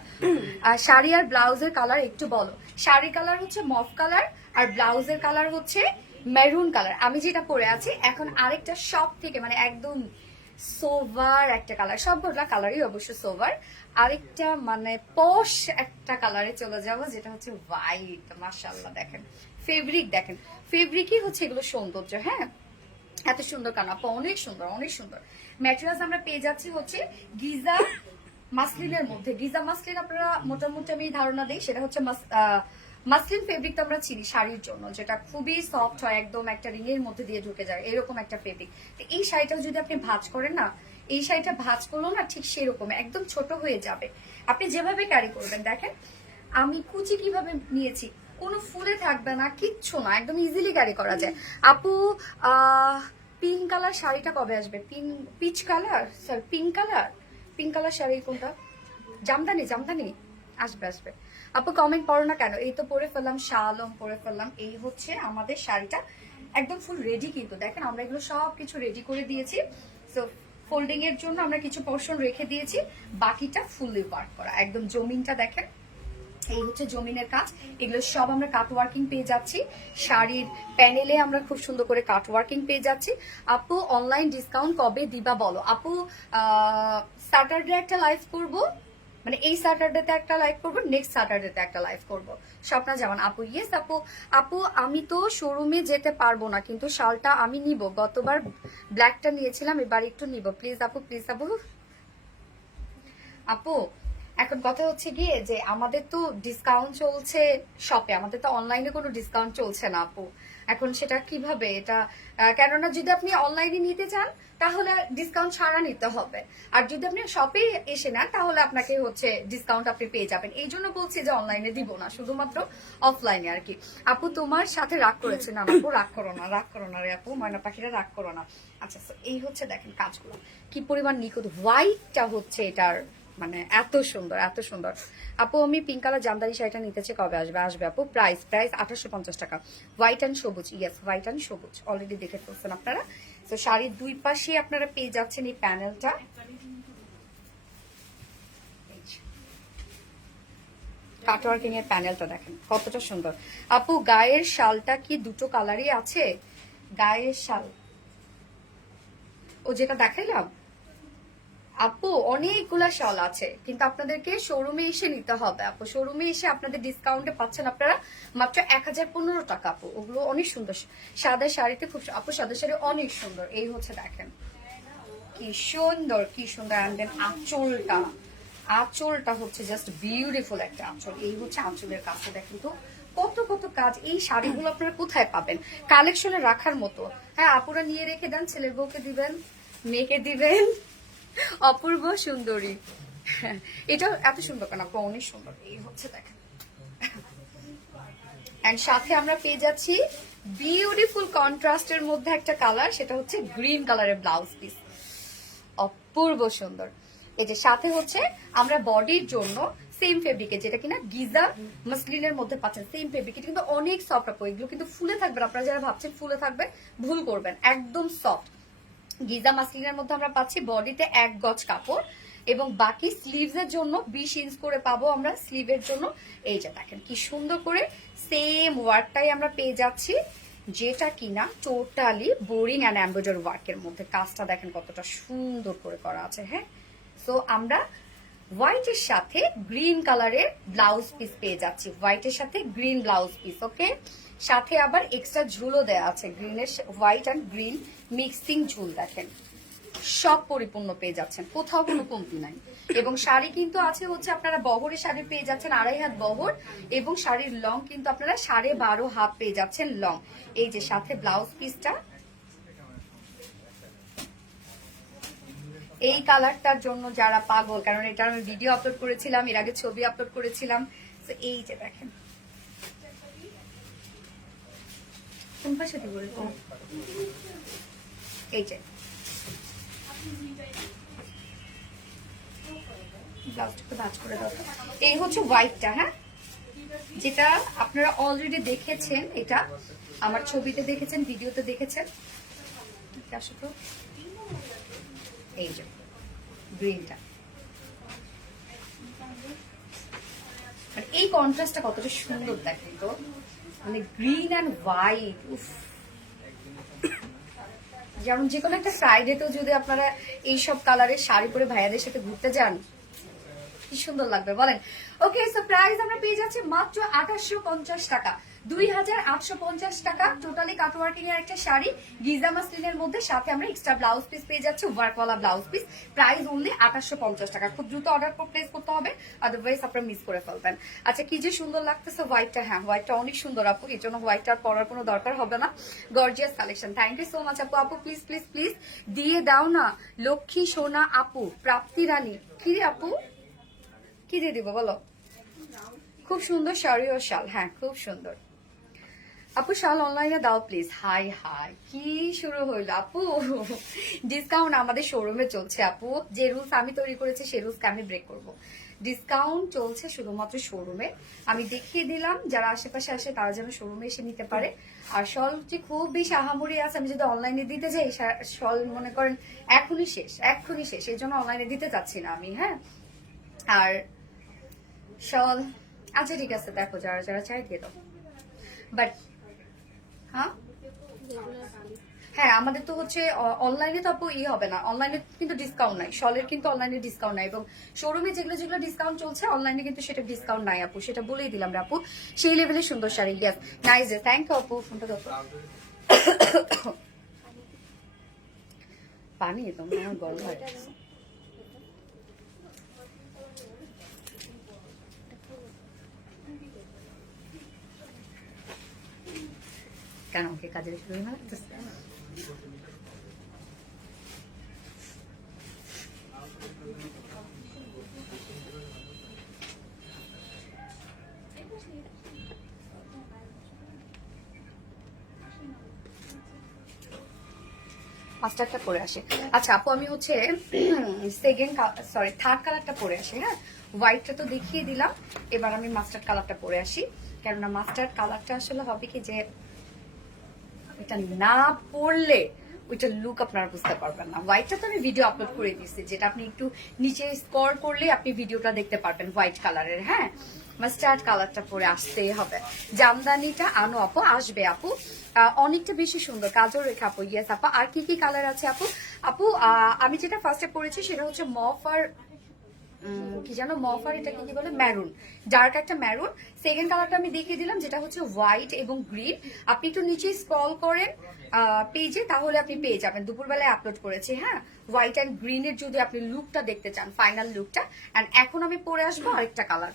আর শাড়ি আর ব্লাউজের কালার একটু বলো। শাড়ি কালার হচ্ছে মফ কালার আর ব্লাউজের কালার হচ্ছে মেরুন কালার। আমি যেটা পরে আছি এখন আরেকটা সব থেকে মানে একদম সোভার একটা কালার, সবগুলা কালারই অবশ্য সোভার। আরেকটা মানে পশ একটা কালারে চলে যাবো, যেটা হচ্ছে হোয়াইট। মাশাআল্লাহ, দেখেন ফেব্রিক, দেখেন ফেব্রিকই হচ্ছে এগুলো সৌন্দর্য। হ্যাঁ, এত সুন্দর কানাপা, অনেক সুন্দর, অনেক সুন্দর। ম্যাটেরিয়ালস আমরা পেয়ে যাচ্ছি হচ্ছে গিজা মাসলিনের মধ্যে। গিজা মাসলিন আপনারা মোটামুটি আমি ধারণা দিই, সেটা হচ্ছে মাসলিন ফেব্রিক তো আমরা চিনি শাড়ির জন্য, যেটা খুবই সফট হয়, একদম একটা রিং এর মধ্যে দিয়ে ঢুকে যায়, এরকম একটা ফেব্রিক। তো এই শাড়িটাও যদি আপনি ভাঁজ করেন না, এই শাড়িটা ভাঁজ করলো না ঠিক সেরকম একদম ছোট হয়ে যাবে। আপনি যেভাবে ক্যারি করবেন, দেখেন আমি কুচি কিভাবে নিয়েছি, কোনো ফুলে থাকবে না, কিচ্ছু না, একদম ইজিলি ক্যারি করা যায়। আপু পিঙ্ক কালার শাড়িটা কবে আসবে? Peach colour, sir pink colour sari কোনটা? জামদানি, জামদানি আসবে আসবে। আপু কমেন্ট পড়ো না কেন? এই তো পরে ফেললাম, শালম পরে ফেললাম। এই হচ্ছে আমাদের শাড়িটা, একদম ফুল রেডি কিন্তু। দেখেন আমরা এগুলো সব কিছু রেডি করে দিয়েছি। সো ফোল্ডিং এর জন্য আমরা কিছু পোর্শন রেখে দিয়েছি, বাকিটা ফুললি ওয়ার্ক করা। একদম জমিনটা দেখেন এই হচ্ছে জমিনের কাজ, এগুলো সব আমরা কাট ওয়ার্কিং পেয়ে যাচ্ছি। শাড়ির প্যানেলে আমরা খুব সুন্দর করে কাট ওয়ার্কিং পেয়ে যাচ্ছি। আপু অনলাইন ডিসকাউন্ট কবে দিবা বলো? আপু স্যাটারডে একটা লাইভ করব, মানে এই স্যাটারডেতে একটা লাইভ করব, নেক্সট স্যাটারডেতে একটা লাইভ করব। স্বপ্না জামান আপু, ইয়েস আপু। আপু আমি তো শোরুমে যেতে পারবো না, কিন্তু শালটা আমি নিব, গতবার ব্ল্যাকটা নিয়েছিলাম, এবার একটু নিব প্লিজ আপু, প্লিজ আপু। আপু এখন কথা হচ্ছে গিয়ে যে আমাদের তো ডিসকাউন্ট চলছে শপে, আমাদের তো অনলাইনে কোনো ডিসকাউন্ট চলছে না আপু। এখন সেটা কিভাবে এটা, কেননা যদি আপনি অনলাইনে নিতে চান তাহলে ডিসকাউন্ট ছাড়া নিতে হবে, আর যদি আপনি শপে এসে নেন তাহলে আপনাকে হচ্ছে ডিসকাউন্ট আপনি পেয়ে যাবেন। এই জন্য বলছি যে অনলাইনে দিব না, শুধুমাত্র অফলাইনে আর কি। আপু তোমার সাথে রাগ করেছে না? আপু রাগ করো না, রাগ করো না রে আপু, ময়না পাখিরা রাগ করো না। আচ্ছা এই হচ্ছে দেখেন কাজগুলো কি পরিমাণ নিখুঁত, হোয়াইটটা হচ্ছে এটার মানে এত সুন্দর, এত সুন্দর। আপু আমি পিঙ্ক কালার জামদানি শাড়িটা নিতেছি, কবে আসবে? আসবে আপু। প্রাইস 1850 টাকা। হোয়াইট অ্যান্ড সবুজ, ইয়েস হোয়াইট অ্যান্ড সবুজ অলরেডি দেখে ফেলছেন আপনারা। তো শাড়ির দুই পাশে আপনারা পেয়ে যাচ্ছেন এই প্যানেলটা। কাটওয়ার্কিং এর প্যানেলটা দেখেন কতটা সুন্দর। আপু গায়ের শালটা কি দুটো কালারই আছে? গায়ের শাল ও যেটা দেখাইলাম আপু অনেকগুলা শাল আছে, কিন্তু আপনাদেরকে শোরুমে এসে নিতে হবে আপু। শোরুমে এসে আপনাদের ডিসকাউন্টে পাচ্ছেন আপনারা মাত্র 1015 টাকা আপু। ওগুলো অনেক সুন্দর, সাদা শাড়িতে খুব আপু, সাদা শাড়ি অনেক সুন্দর। এই হচ্ছে দেখেন কি সুন্দর, কি সুন্দর। অ্যান্ড দেন আঁচলটা, আঁচলটা হচ্ছে জাস্ট বিউটিফুল একটা আঁচল। এই হচ্ছে আঁচলের কাছে দেখেন তো কত কত কাজ। এই শাড়িগুলো আপনারা কোথায় পাবেন? কালেকশনে রাখার মতো। হ্যাঁ আপুরা নিয়ে রেখে দেন, ছেলের বউকে দিবেন, মেয়েকে দিবেন, অপূর্ব সুন্দরী। এটা এত সুন্দর কেন আপু? অনেক সুন্দর। এই হচ্ছে দেখেন, এন্ড সাথে আমরা পেয়ে যাচ্ছি বিউটিফুল কন্ট্রাস্টের মধ্যে একটা কালার, সেটা হচ্ছে গ্রিন কালারের ব্লাউজ পিস, অপূর্ব সুন্দর। এই যে সাথে হচ্ছে আমরা বডির জন্য সেম ফেব্রিকে, যেটা কিনা গিজা মাসলিনের মধ্যে পাচ্ছেন, সেম ফেব্রিক। এটা কিন্তু অনেক সফট আপু, এগুলো কিন্তু ফুলে থাকবে। আপনারা যারা ভাবছেন ফুলে থাকবে ভুল করবেন, একদম সফট। গিজা মাসলিনের মধ্যে আমরা পাচ্ছি বডিতে 1 গজ কাপড়, এবং বাকি স্লিভস এর জন্য 20 ইঞ্চ করে পাবো আমরা স্লিভের জন্য। এই যে দেখেন কি সুন্দর করে সেম ওয়ার্কটাই আমরা পেয়ে যাচ্ছি, যেটা কিনা টোটালি বোরিং অ্যান্ড এমব্রয়ডারি ওয়ার্কের মধ্যে। কাজটা দেখেন কতটা সুন্দর করে করা আছে। হ্যাঁ, সো আমরা হোয়াইটের সাথে গ্রিন কালারের ব্লাউজ পিস পেয়ে যাচ্ছি, হোয়াইটের সাথে গ্রিন ব্লাউজ পিস। ওকে, সাথে আবার এক্সট্রা ঝুলও দেওয়া আছে, গ্রিনের হোয়াইট অ্যান্ড গ্রিন মিক্সিং ঝুল। দেখেন সব পরিপূর্ণ পেয়ে যাচ্ছেন, কোথাও কোনো কমতি নাই। এবং শাড়ি কিন্তু আছে হচ্ছে আপনারা বহরের শাড়ি পেয়ে যাচ্ছেন 2.5 হাত বহর, এবং শাড়ির লং কিন্তু আপনারা 12.5 হাত পেয়ে যাচ্ছেন লং। এই যে সাথে ব্লাউজ পিসটা, এই কালারটার জন্য যারা পাগল, কারণ এটা আমি ভিডিও আপলোড করেছিলাম, এর আগে ছবি আপলোড করেছিলাম। তো এই যে দেখেন কোন পাশে দিব, এই যে ব্লাউজটাকে ভাঁজ করে দাও। এই হচ্ছে হোয়াইটটা, হ্যাঁ, যেটা আপনারা অলরেডি দেখেছেন, এটা আমার ছবিতে দেখেছেন, ভিডিওতে দেখেছেন। এই যে গ্রিনটা, এই কন্ট্রাস্টটা কতটা সুন্দর দেখেন তো, মানে গ্রিন অ্যান্ড হোয়াইট। উফ, যেমন যে কোনো একটা ফ্রাইডেতেও যদি আপনারা এইসব কালারের শাড়ি পরে ভাইয়াদের সাথে ঘুরতে যান, কি সুন্দর লাগবে বলেন। ওকে, সো প্রাইস আমরা পেয়ে যাচ্ছি মাত্র 2850 টাকা, 2850 টাকা। টোটালি কাটওয়ার্কিং এর একটা শাড়ি গিজা মাসলিনের মধ্যে, সাথে আমরা এক্সট্রা ব্লাউজ পিস পেয়ে যাচ্ছি, ওয়ার্কওয়ালা ব্লাউজ পিস। প্রাইস অনলি 2850 টাকা। খুব দ্রুত অর্ডার প্লেস করতে হবে, আদারওয়াইজ আপনারা মিস করে ফেলবেন। আচ্ছা কি যে সুন্দর লাগতেছে হোয়াইটটা। হ্যাঁ, হোয়াইটটা অনেক সুন্দর আপু, এর জন্য হোয়াইটটা আর পরার কোনো দরকার হবে না। Gorgeous collection, thank you so much আপু। আপু প্লিজ প্লিজ প্লিজ দিয়ে দাও না, লক্ষ্মী সোনা আপু, প্রাপ্তি রানী। কি রে আপু, কি দিয়ে দিব বলো? খুব সুন্দর শাড়ি ও শাল, হ্যাঁ খুব সুন্দর আপু। শাল অনলাইনে দাও প্লিজ। হাই হাই, কি শুরু হইলো আপু? ডিসকাউন্ট আমাদের শোরুমে চলছে আপু, যে রুলস আমি তৈরি করেছি সেই রুলসকে আমি ব্রেক করব। ডিসকাউন্ট চলছে শুধুমাত্র শোরুমে, আমি দেখিয়ে দিলাম, যারা আশেপাশে আসে তারা যেন শোরুমে এসে নিতে পারে। আর শল যে খুব বেশি আহামরি আছে, আমি যদি অনলাইনে দিতে যাই শল মনে করেন এখনই শেষ, এখনই শেষ, এই জন্য অনলাইনে দিতে চাচ্ছি না আমি। হ্যাঁ, আর শল আচ্ছা ঠিক আছে, দেখো যারা যারা চাই দিয়ে দাও। বাট হ্যাঁ হ্যাঁ, আমাদের তো হচ্ছে অনলাইনে তো আপু হবে না, অনলাইনে কিন্তু ডিসকাউন্ট নাই, শলের কিন্তু অনলাইনে ডিসকাউন্ট নাই, এবং শোরুমে যেগুলো যেগুলো ডিসকাউন্ট চলছে অনলাইনে কিন্তু সেটা ডিসকাউন্ট নাই আপু, সেটা বলেই দিলাম রে আপু। সেই লেভেলের সুন্দর sari. Yes, nice, thank you আপু। ফোনটা দাও তো। পানি তোমরা আমার গরম হয়ে গেছে। কেন আমাকে কাজের শুরু না লাগতেছে? মাস্টারটা পরে আসে। আচ্ছা আপু, আমি হচ্ছে থার্ড কালারটা পরে আসি। হ্যাঁ, হোয়াইটটা তো দেখিয়ে দিলাম, এবার আমি মাস্টার্ড কালারটা পরে আসি। কেননা মাস্টার্ড কালারটা আসলে হবে কি যে এটা না পরলে ওইটা লুক আপনারা বুঝতে পারবেন না। হোয়াইটটা তো আমি ভিডিও আপলোড করে দিচ্ছি, যেটা আপনি একটু নিচে স্ক্রল করলে আপনি ভিডিওটা দেখতে পারবেন হোয়াইট কালারের। হ্যাঁ, মাস্টার্ড কালারটা পরে আসতেই হবে। জামদানিটা আনো আপু, আসবে আপু, অনেকটা বেশি সুন্দর কাজও রেখে আপু। ইয়েস আপু, আর কি কি কালার আছে আপু? আপু আমি যেটা ফার্স্টে পরেছি সেটা হচ্ছে মফ আর কি জানো, মফ আর এটাকে কি বলে, ম্যারুন, ডার্ক একটা ম্যারুন। সেকেন্ড কালারটা আমি দেখিয়ে দিলাম, যেটা হচ্ছে হোয়াইট এবং গ্রিন। আপনি একটু নিচে স্ক্রল করেন পেজে, তাহলে আপনি পেয়ে যাবেন, দুপুরবেলায় আপলোড করেছি। হ্যাঁ, হোয়াইট অ্যান্ড গ্রিনের যদি আপনি লুকটা দেখতে চান, ফাইনাল লুকটা। অ্যান্ড এখন আমি পরে আসবো আরেকটা কালার।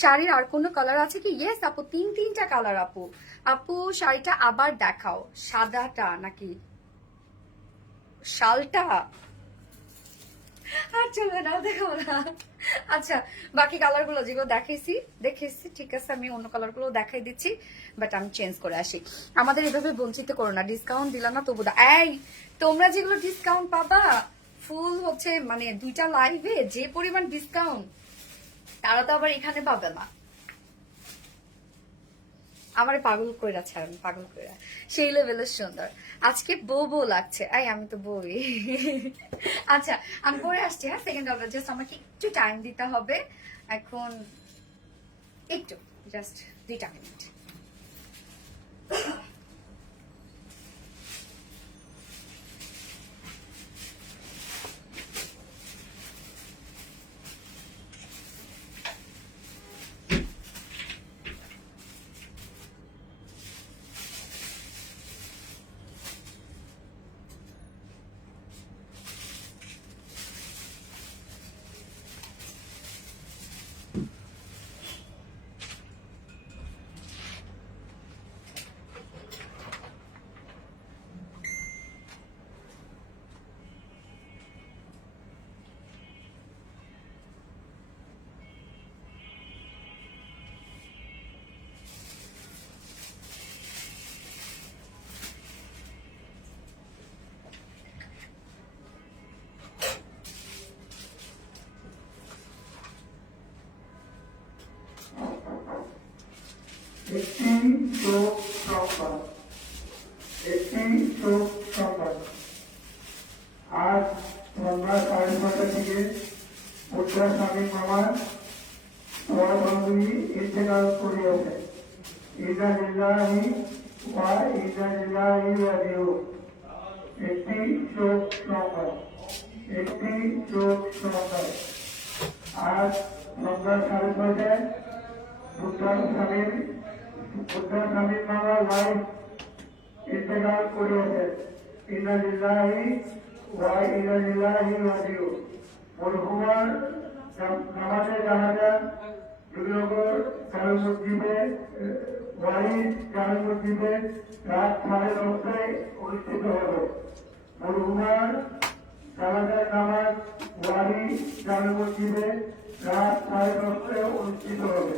শাড়ির আর কোনো কালার আছে কি? ইয়েস আপু, তিনটা কালার আপু। আপু শাড়িটা আবার দেখাও, সাদাটা নাকি শালটা? আর চলবে না, দেখো না। আচ্ছা, বাকি কালার গুলো যেগুলো দেখেছি ঠিক আছে, আমি অন্য কালার গুলো দেখাই দিচ্ছি, বাট আমি চেঞ্জ করে আসি। আমাদের এভাবে বঞ্চিত করো না, ডিসকাউন্ট দিলাম না তবু এই তোমরা যেগুলো ডিসকাউন্ট পাবা, ফুল হচ্ছে মানে 2টা লাইভে যে পরিমাণ ডিসকাউন্ট, তারা তো আবার এখানে পাবে না। আমার পাগল কইরা ছাড়েন, পাগল কইরা সেই লেভেলের সুন্দর। আজকে বউ লাগছে, আমি তো বউই। আচ্ছা, আমি পরে আসছি। হ্যাঁ, সেকেন্ড অর্ডার, জাস্ট আমাকে একটু টাইম দিতে হবে এখন, একটু জাস্ট 2টা মিনিট। একটি শোক সংবাদ, একটি শোক সংবাদ। আজ সন্ধ্যা 6:30 থেকে পুত্রা স্বামী মামার সহধর্মী ইন্তেকাল করিয়াছে। ইন্না লিল্লাহি ওয়া ইন্না ইলাইহি রাজিউন। একটি শোক সংবাদ, একটি শোক সংবাদ। আজ সন্ধ্যা 6:30টায় পুত্রা স্বামীর মামার লাইফ ইন্তেকাল করিয়াছে। ইন্না লিল্লাহি ওয়া ইন্না ইলাইহি রাজিউন। মরহুমার নামাজে জানাজা দুর্গাপুর জামে মসজিদে, ওয়াহিদ জামে মসজিদে রাত 10:30টায় অনুষ্ঠিত হবে। মরহুমার জানাজার নামাজ ওয়াহিদ জামে মসজিদে রাত 10:30টায় অনুষ্ঠিত হবে।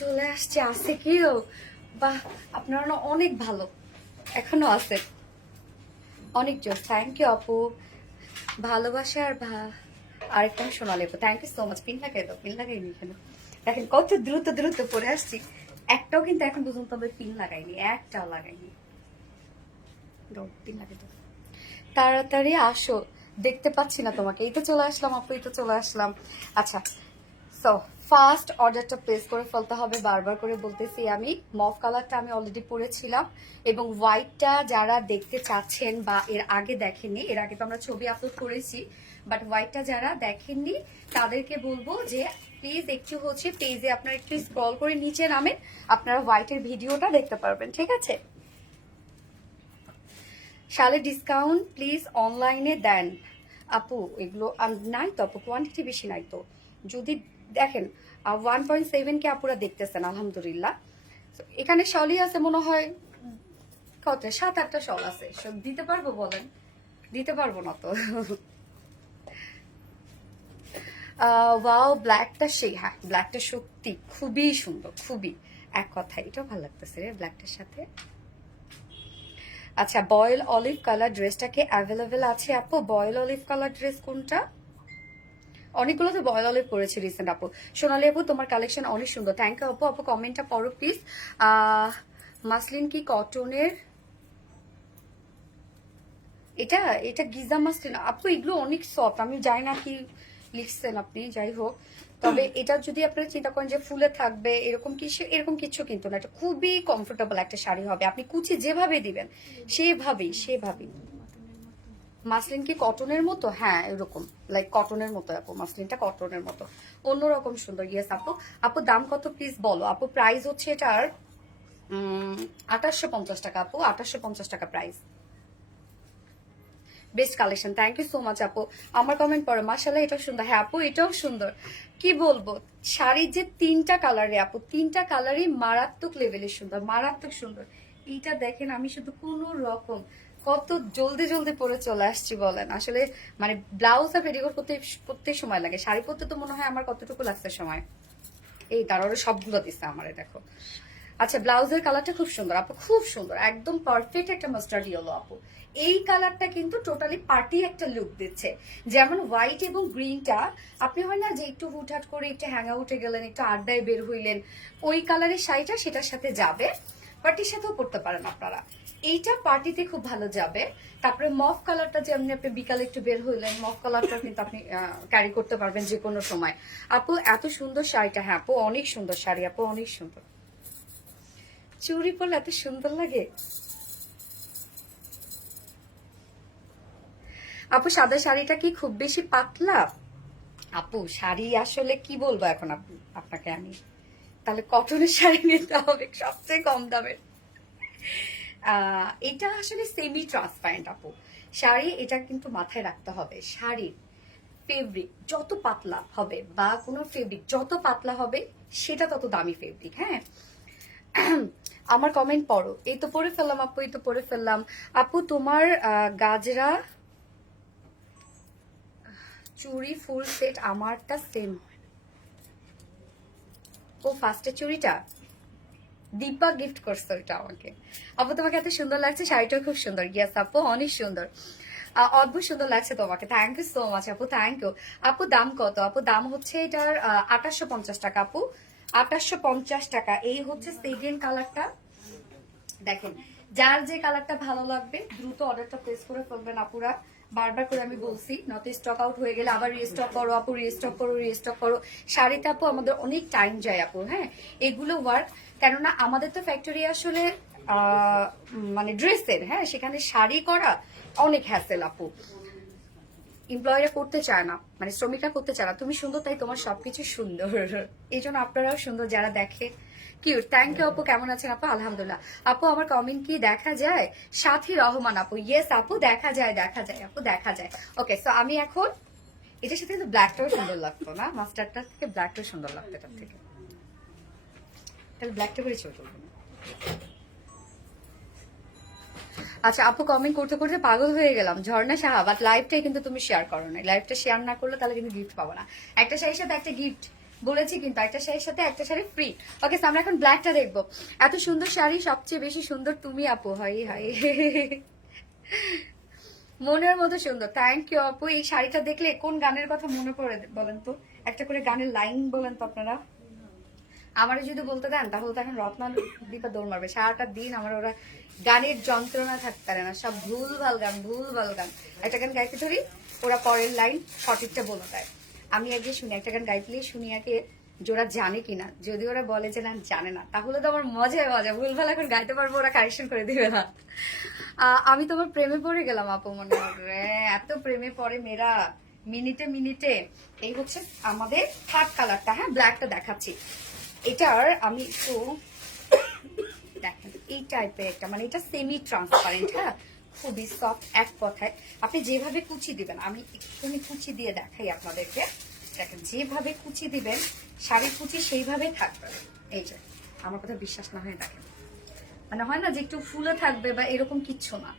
চলে আসছে, আছে কেউ? বাহ, আপনারা না অনেক ভালো, এখনো আছে, অনেক জোর। থ্যাংক ইউ আপু, ভালোবাসা আর আরেকটা সোনালি আপু, thank you so much. Pin লাগাই দাও, পিন লাগাইনি এখানে। দেখেন কত দ্রুত দ্রুত পরে আসছি, একটাও কিন্তু এখন পর্যন্ত আমি পিন লাগাইনি, একটাও লাগাইনি। দাও, পিন লাগাই দাও। তাড়াতাড়ি আসো, দেখতে পাচ্ছি না তোমাকে। এই তো চলে আসলাম আপু, এই তো চলে আসলাম। আচ্ছা, সো ফার্স্ট অর্ডারটা প্লেস করে ফেলতে হবে, বারবার করে বলতেছি আমি। মফ কালারটা আমি অলরেডি পরেছিলাম, এবং হোয়াইটটা যারা দেখতে চাচ্ছেন বা এর আগে দেখেননি, এর আগে তো আমরা ছবি আপলোড করেছি, বাট হোয়াইটটা যারা দেখেননি তাদেরকে বলবো যে প্লিজ একটু হচ্ছে পেজে আপনারা একটু স্ক্রল করে নিচে নামেন, আপনারা হোয়াইটের ভিডিওটা দেখতে পারবেন, ঠিক আছে? শালে ডিসকাউন্ট প্লিজ অনলাইনে দেন আপু, এগুলো নাই তো আপু, কোয়ান্টিটি বেশি নাই তো। যদি দেখেন 1.7 কে আপুরা দেখতেছেন, আলহামদুলিল্লাহ। এখানে শলই আছে মনে হয় কত, 7-8টা শল আছে, সব দিতে পারবো বলেন? দিতে পারবো না তো। ওয়াও, ব্ল্যাকটা সেই, হ্যাঁ ব্ল্যাকটা সত্যি খুবই সুন্দর, খুবই, এক কথা এটাও ভালো লাগতেছে রে ব্ল্যাকটার সাথে। আচ্ছা, বয়েল অলিভ কালার ড্রেসটা কি অ্যাভেলেবেল আছে আপু? বয়েল অলিভ কালার ড্রেস কোনটা? অনেকগুলো তো বয়েল অলিভ করেছে রিসেন্ট আপু। সোনালি আপু, তোমার কালেকশন অনেক সুন্দর, থ্যাংক ইউ আপু। আপু কমেন্টটা পড়ো প্লিজ। মাসলিন কি কটনের? এটা এটা গিজা মাসলিন আপু, এগুলো অনেক সফট, আমি জানি না কি লিখছেন আপনি, যাই হোক। তবে এটা যদি আপনারা চিন্তা করেন যে ফুলে থাকবে এরকম কিছু, এরকম কিছু কিন্তু না, এটা খুবই কমফোর্টেবল একটা শাড়ি হবে, আপনি কুচি যেভাবে দিবেন সেভাবেই। মাসলিন কি কটনের মতো? হ্যাঁ এরকম, লাইক কটনের মতো আপু, মাসলিনটা কটনের মতো, অন্যরকম সুন্দর। ইয়েস আপু। আপু দাম কত প্লিজ বলো আপু? প্রাইস হচ্ছে এটার 2850 টাকা আপু, 2850 টাকা price. Best collection, thank you so much আপু। আমার কমেন্ট পড়ো, মাশাআল্লাহ এটাও সুন্দর। হ্যাঁ আপু এটাও সুন্দর, কি বলবো, শাড়ির যে 3টা কালারে আপু, 3টা কালারই মারাত্মক লেভেলের সুন্দর, মারাত্মক সুন্দর। এইটা দেখেন, আমি শুধু কোনো রকম কত জলদি জলদি পরে চলে আসছি বলেন। আসলে মানে ব্লাউজ আর পেটিকোট করতে সময় লাগে, শাড়ি পরতে তো মনে হয় আমার কতটুকু লাগছে সময়। এই তার সবগুলো দিচ্ছে আমারে, দেখো। আচ্ছা, ব্লাউজের কালারটা খুব সুন্দর আপু, খুব সুন্দর, একদম পারফেক্ট একটা মাস্টার্ড ইয়েলো আপু। এই কালারটা কিন্তু টোটালি পার্টি একটা লুক দিচ্ছে, যেমন হোয়াইট এবং গ্রিনটা আপনি হয় না যে একটু হুটহাট করে একটু হ্যাং আউটে গেলেন, একটু আড্ডায় বের হইলেন, ওই কালারের শাড়িটা সেটার সাথে যাবে, পার্টির সাথেও পরতে পারেন আপনারা, এইটা পার্টিতে খুব ভালো যাবে। তারপরে মফ কালারটা যে আপনি বিকালে একটু বের হইলেন, মফ কালারটা কিন্তু আপনি ক্যারি করতে পারবেন যে কোনো সময়। আপু এত সুন্দর শাড়িটা, হ্যাঁ আপু অনেক সুন্দর শাড়ি আপু, অনেক সুন্দর। চুড়ি পরলে এত সুন্দর লাগে আপু। সাদা শাড়িটা কি খুব বেশি পাতলা আপু? শাড়ি আসলে কি বলবো এখন আপনাকে আমি, তাহলে কটনের শাড়ি নিতে হবে সবচেয়ে কম দামের। এটা আসলে সেমি ট্রান্সপারেন্ট আপু শাড়ি, এটা কিন্তু মাথায় রাখতে হবে। শাড়ির ফেব্রিক যত পাতলা হবে বা কোনো ফেব্রিক যত পাতলা হবে সেটা তত দামি ফেব্রিক। হ্যাঁ, আমার কমেন্ট পড়ো। এই তো পড়ে ফেললাম আপু, এই তো পড়ে ফেললাম আপু। তোমার গাজরা চুড়ি ফুল সেট আমারটা সেম। ও ফার্স্টের চুড়িটা দীপা গিফট করছে ওইটা আমাকে। আপু তোমাকে এত সুন্দর লাগছে, শাড়িটাও খুব সুন্দর। ইয়েস আপু অনেক সুন্দর, অদ্ভুত সুন্দর লাগছে তোমাকে, থ্যাংক ইউ সো মাচ আপু, থ্যাংক ইউ আপু। দাম কত আপু? দাম হচ্ছে এটার 2850 টাকা আপু, 2850 টাকা। এই হচ্ছে সেকেন্ড কালারটা, দেখেন যার যে কালারটা ভালো লাগবে দ্রুত অর্ডারটা প্লেস করে ফেলবেন আপুরা। বারবার করে আমি বলছি, নট স্টক আউট হয়ে গেলে আবার রিস্টক করো আপু, রিস্টক করো, রিস্টক করো। শাড়িতে আপু আমাদের অনেক টাইম যায় আপু, হ্যাঁ এগুলো ওয়ার্ক, কেননা আমাদের তো ফ্যাক্টরি আসলে মানে ড্রেসের, হ্যাঁ সেখানে শাড়ি করা অনেক হ্যাসেল আপু, এমপ্লয়িরা করতে চায় না, মানে শ্রমিকরা করতে চায় না। তুমি সুন্দর তাই তোমার সবকিছু সুন্দর, এই জন্য আপনারাও সুন্দর যারা দেখে। কিউট, থ্যাংক ইউ আপু। কেমন আছেন আপু? আলহামদুলিল্লাহ আপু। আমার কমেন্ট কি দেখা যায়? সাথী রহমান আপু, ইয়েস আপু দেখা যায়, দেখা যায় আপু, দেখা যায়। ওকে, সো আমি এখন এটার সাথে কিন্তু ব্ল্যাকটাও সুন্দর লাগতো না, মাস্টারটার থেকে ব্ল্যাকটাও সুন্দর লাগতো এটার থেকে, তাহলে ব্ল্যাকটা করে চলতো না। আচ্ছা আপু, কমেন্ট করতে করতে পাগল হয়ে গেলাম। ঝর্ণা সাহা, বাট লাইভটাই কিন্তু তুমি শেয়ার করো না, লাইভটা শেয়ার না করলে তাহলে কিন্তু গিফট পাবো না। একটা শাড়ির সাথে একটা গিফট বলেছি কিন্তু একটা শাড়ির সাথে একটা শাড়ি ফ্রি। ওকে, আমরা এখন ব্ল্যাকটা দেখবো। এত সুন্দর শাড়ি, সবচেয়ে বেশি সুন্দর তুমি আপু। হাই হাই, মনের মতো সুন্দর। থ্যাংক ইউ আপু। এই শাড়িটা দেখলে কোন গানের কথা মনে পড়ে বলেন তো? একটা করে গানের লাইন বলেন তো আপনারা। আমারে যদি বলতে দেন তাহলে তো এখন রত্না দীপা দৌড় মারবে সারাটা দিন। আমার ওরা গানের যন্ত্রণা থাকতে পারে না, সব ভুলভাল গান, ভুলভাল গান। একটা গান গাইতে ধরি, ওরা পরের লাইন সঠিকটা বলে দেয়। আমি আগে শুনি, একটা গান গাইতে শুনি আগে যে ওরা জানে কিনা। যদি ওরা বলে যে না জানে না, তাহলে তো আমার মজায় মজা। ভুলভাল এখন গাইতে পারবো, ওরা কারেকশন করে দিবে না। আমি তোমার প্রেমে পড়ে গেলাম আপু, মনে হয় এত প্রেমে পড়ে মেয়েরা মিনিটে মিনিটে। এই হচ্ছে আমাদের থার্ড কালারটা, হ্যাঁ ব্ল্যাকটা দেখাচ্ছি। এটার আমি একটু দেখেন, এই টাইপের একটা, মানে এটা সেমি ট্রান্সপারেন্ট, হ্যাঁ খুবই সফট। এক কথায় আপনি যেভাবে কুচি দিবেন, আমি একটুখানি কুচি দিয়ে দেখাই আপনাদেরকে। দেখেন যেভাবে কুচি দিবেন শাড়ির কুচি সেইভাবে থাকবে। এই যে আমার কথা বিশ্বাস না হয় দেখেন, মানে হয় না যে একটু ফুলে থাকবে বা এরকম কিচ্ছু না।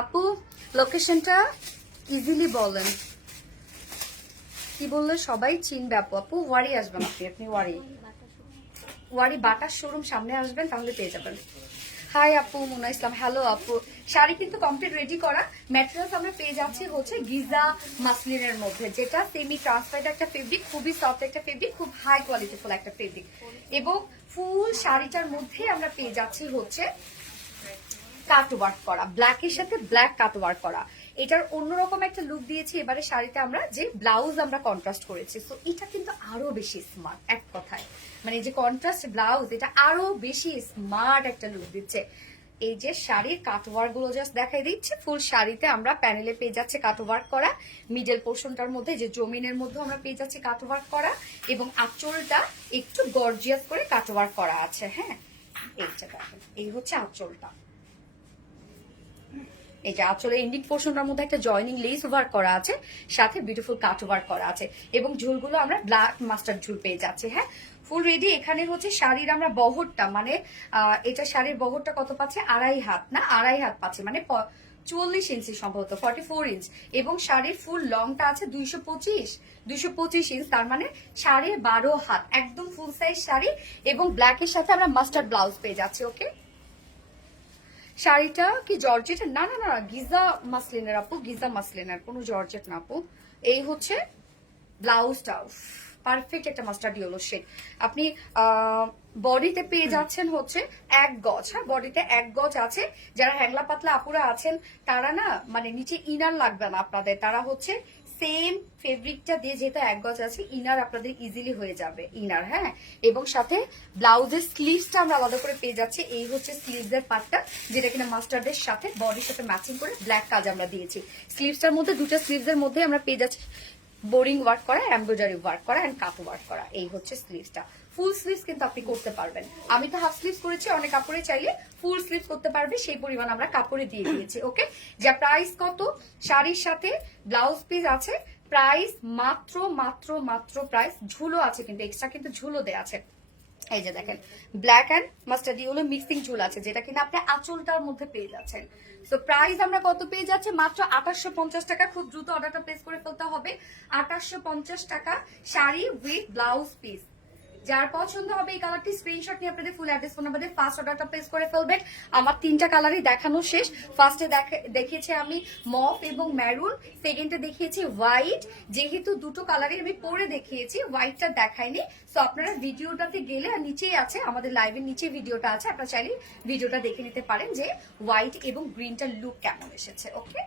আপু লোকেশনটা ইজিলি বলেন, কি বললে সবাই চিনবে আপু? আপু ওয়ারি আসবেন আপনি ওয়ারি বাটার শোরুম সামনে আসবেন, তাহলে পেয়ে যাবেন। হাই আপু, মুনা ইসলাম। হ্যালো আপু, শাড়ি কিন্তু কমপ্লিট রেডি করা। ম্যাটেরিয়ালস আমরা পেয়ে যাচ্ছি হচ্ছে গিজা মাসলিনের মধ্যে, যেটা সেমি ট্রান্সপারেন্ট একটা ফেব্রিক, খুবই সফট একটা ফেব্রিক, খুব হাই কোয়ালিটিফুল একটা ফেব্রিক। এবং ফুল শাড়িটার মধ্যে আমরা পেয়ে যাচ্ছি হচ্ছে কাট ওয়ার্ক করা, ব্ল্যাকের সাথে ব্ল্যাক কাট ওয়ার্ক করা। এটার অন্যরকম একটা লুক দিয়েছি এবারে শাড়িতে আমরা, যে ব্লাউজ আমরা কন্ট্রাস্ট করেছি। তো এটা কিন্তু আরো বেশি স্মার্ট, এক কথায় মানে যে কন্ট্রাস্ট ব্লাউজ, এটা আরো বেশি স্মার্ট একটা লুক দিচ্ছে। এই যে শাড়ির কাটওয়ার্ক গুলো জাস্ট দেখাই দিচ্ছে। ফুল শাড়িতে আমরা প্যানেলে পেয়ে যাচ্ছে কাটওয়ার্ক করা, মিডল পোর্শনটার মধ্যে যে জমিনের মধ্যে আমরা পেয়ে যাচ্ছি কাটওয়ার্ক করা, এবং আঁচলটা একটু গর্জিয়াস করে কাটওয়ার্ক করা আছে। হ্যাঁ এইটা দেখেন, এই হচ্ছে আঁচলটা। এই যে আঁচলের এন্ডিং পোর্শনটার মধ্যে একটা জয়নিং লেস ওয়ার্ক করা আছে, সাথে বিউটিফুল কাট ওয়ার্ক করা আছে, এবং ঝুলগুলো আমরা ব্ল্যাক মাস্টার্ড ঝুল পেয়ে যাচ্ছি। হ্যাঁ ফুল রেডি। এখানে হচ্ছে শাড়ির আমরা বহরটা, মানে এটা শাড়ির বহরটা কত পাচ্ছে? 2.5 হাত, না 2.5 হাত পাচ্ছে, মানে 40 ইঞ্চি সম্ভবত, 44 ইঞ্চ। এবং শাড়ির ফুল লংটা আছে 225 ইঞ্চ, তার মানে 12.5 হাত, একদম ফুল সাইজ শাড়ি। এবং ব্ল্যাকের সাথে আমরা মাস্টার্ড ব্লাউজ পেয়ে যাচ্ছি। ওকে, শাড়িটা কি জর্জেট? না না না, গিজা মাসলিনের আপু, গিজা মাসলিনের, কোনো জর্জেট না আপু। এই হচ্ছে ব্লাউজটা, পারফেক্ট একটা মাস্টার্ড ইয়েলো শেড। আপনি বডিতে পেয়ে যাচ্ছেন হচ্ছে 1 গজ। হ্যাঁ বডিতে 1 গজ আছে। যারা হ্যাংলা পাতলা আপুরা আছেন তারা না, মানে নিচে ইনার লাগবে না আপনাদের, তারা হচ্ছে সেম ফেব্রিকটা দিয়ে, যেহেতু 1 গজ আছে, ইনার আপনাদের ইজিলি হয়ে যাবে ইনার। হ্যাঁ এবং সাথে ব্লাউজের স্লিভসটা আমরা আলাদা করে পেয়ে যাচ্ছি। এই হচ্ছে স্লিভসের পার্টটা, যেটা কিনা মাস্টার্ডের সাথে বডির সাথে ম্যাচিং করে ব্ল্যাক কাজ আমরা দিয়েছি। স্লিভসটার মধ্যে, দুটো স্লিভসের মধ্যে আমরা পেয়ে যাচ্ছি বোরিং ওয়ার্ক করা, এমব্রয়ডারি ওয়ার্ক করা এন্ড কাট ওয়ার্ক করা। এই হচ্ছে স্লিভসটা। ফুল স্লিভস কিন্তু আপনি করতে পারবেন। আমি তো হাফ স্লিভস করেছি, অনেক কাপড়ে চাইলে ফুল স্লিভস করতে পারবে, সেই পরিমাণ আমরা কাপড়ে দিয়ে দিয়েছি। ওকে, যা প্রাইস কত? শাড়ির সাথে ব্লাউজ পিস আছে, প্রাইস মাত্র মাত্র মাত্র প্রাইস। ঝুলো আছে কিন্তু, এক্সট্রা কিন্তু ঝুলো দেওয়া আছে। এই যে দেখেন, black and mustard yellow mixing ঝুল আছে, যেটা কিনা আপনি আঁচলটার মধ্যে পেয়ে যাচ্ছেন। তো প্রাইস আমরা কত পেয়ে যাচ্ছে? মাত্র 2850 টাকা। খুব দ্রুত অর্ডারটা প্লেস করে ফেলতে হবে। 2850 টাকা শাড়ি উইথ ব্লাউজ পিস। যার পছন্দ হবে এই কালারটি স্ক্রিনশট নিয়ে আপনাদের ফুল অ্যাড্রেস ফোন নাম্বার দিয়ে ফার্স্ট অর্ডারটা প্লেস করে ফেলবেন। আমার 3টা কালারই দেখানো শেষ। ফার্স্টে দেখিয়েছি আমি মফ এবং ম্যারুন, সেকেন্ডে দেখিয়েছি হোয়াইট। যেহেতু দুটো কালারই আমি পরে দেখিয়েছি, হোয়াইটটা দেখাইনি। সো আপনারা ভিডিওটাতে গেলে, আর নিচেই আছে আমাদের লাইভের নিচে ভিডিওটা আছে, আপনারা চাইলে ভিডিওটা দেখে নিতে পারেন যে হোয়াইট এবং গ্রিনটার লুক কেমন এসেছে। ওকে,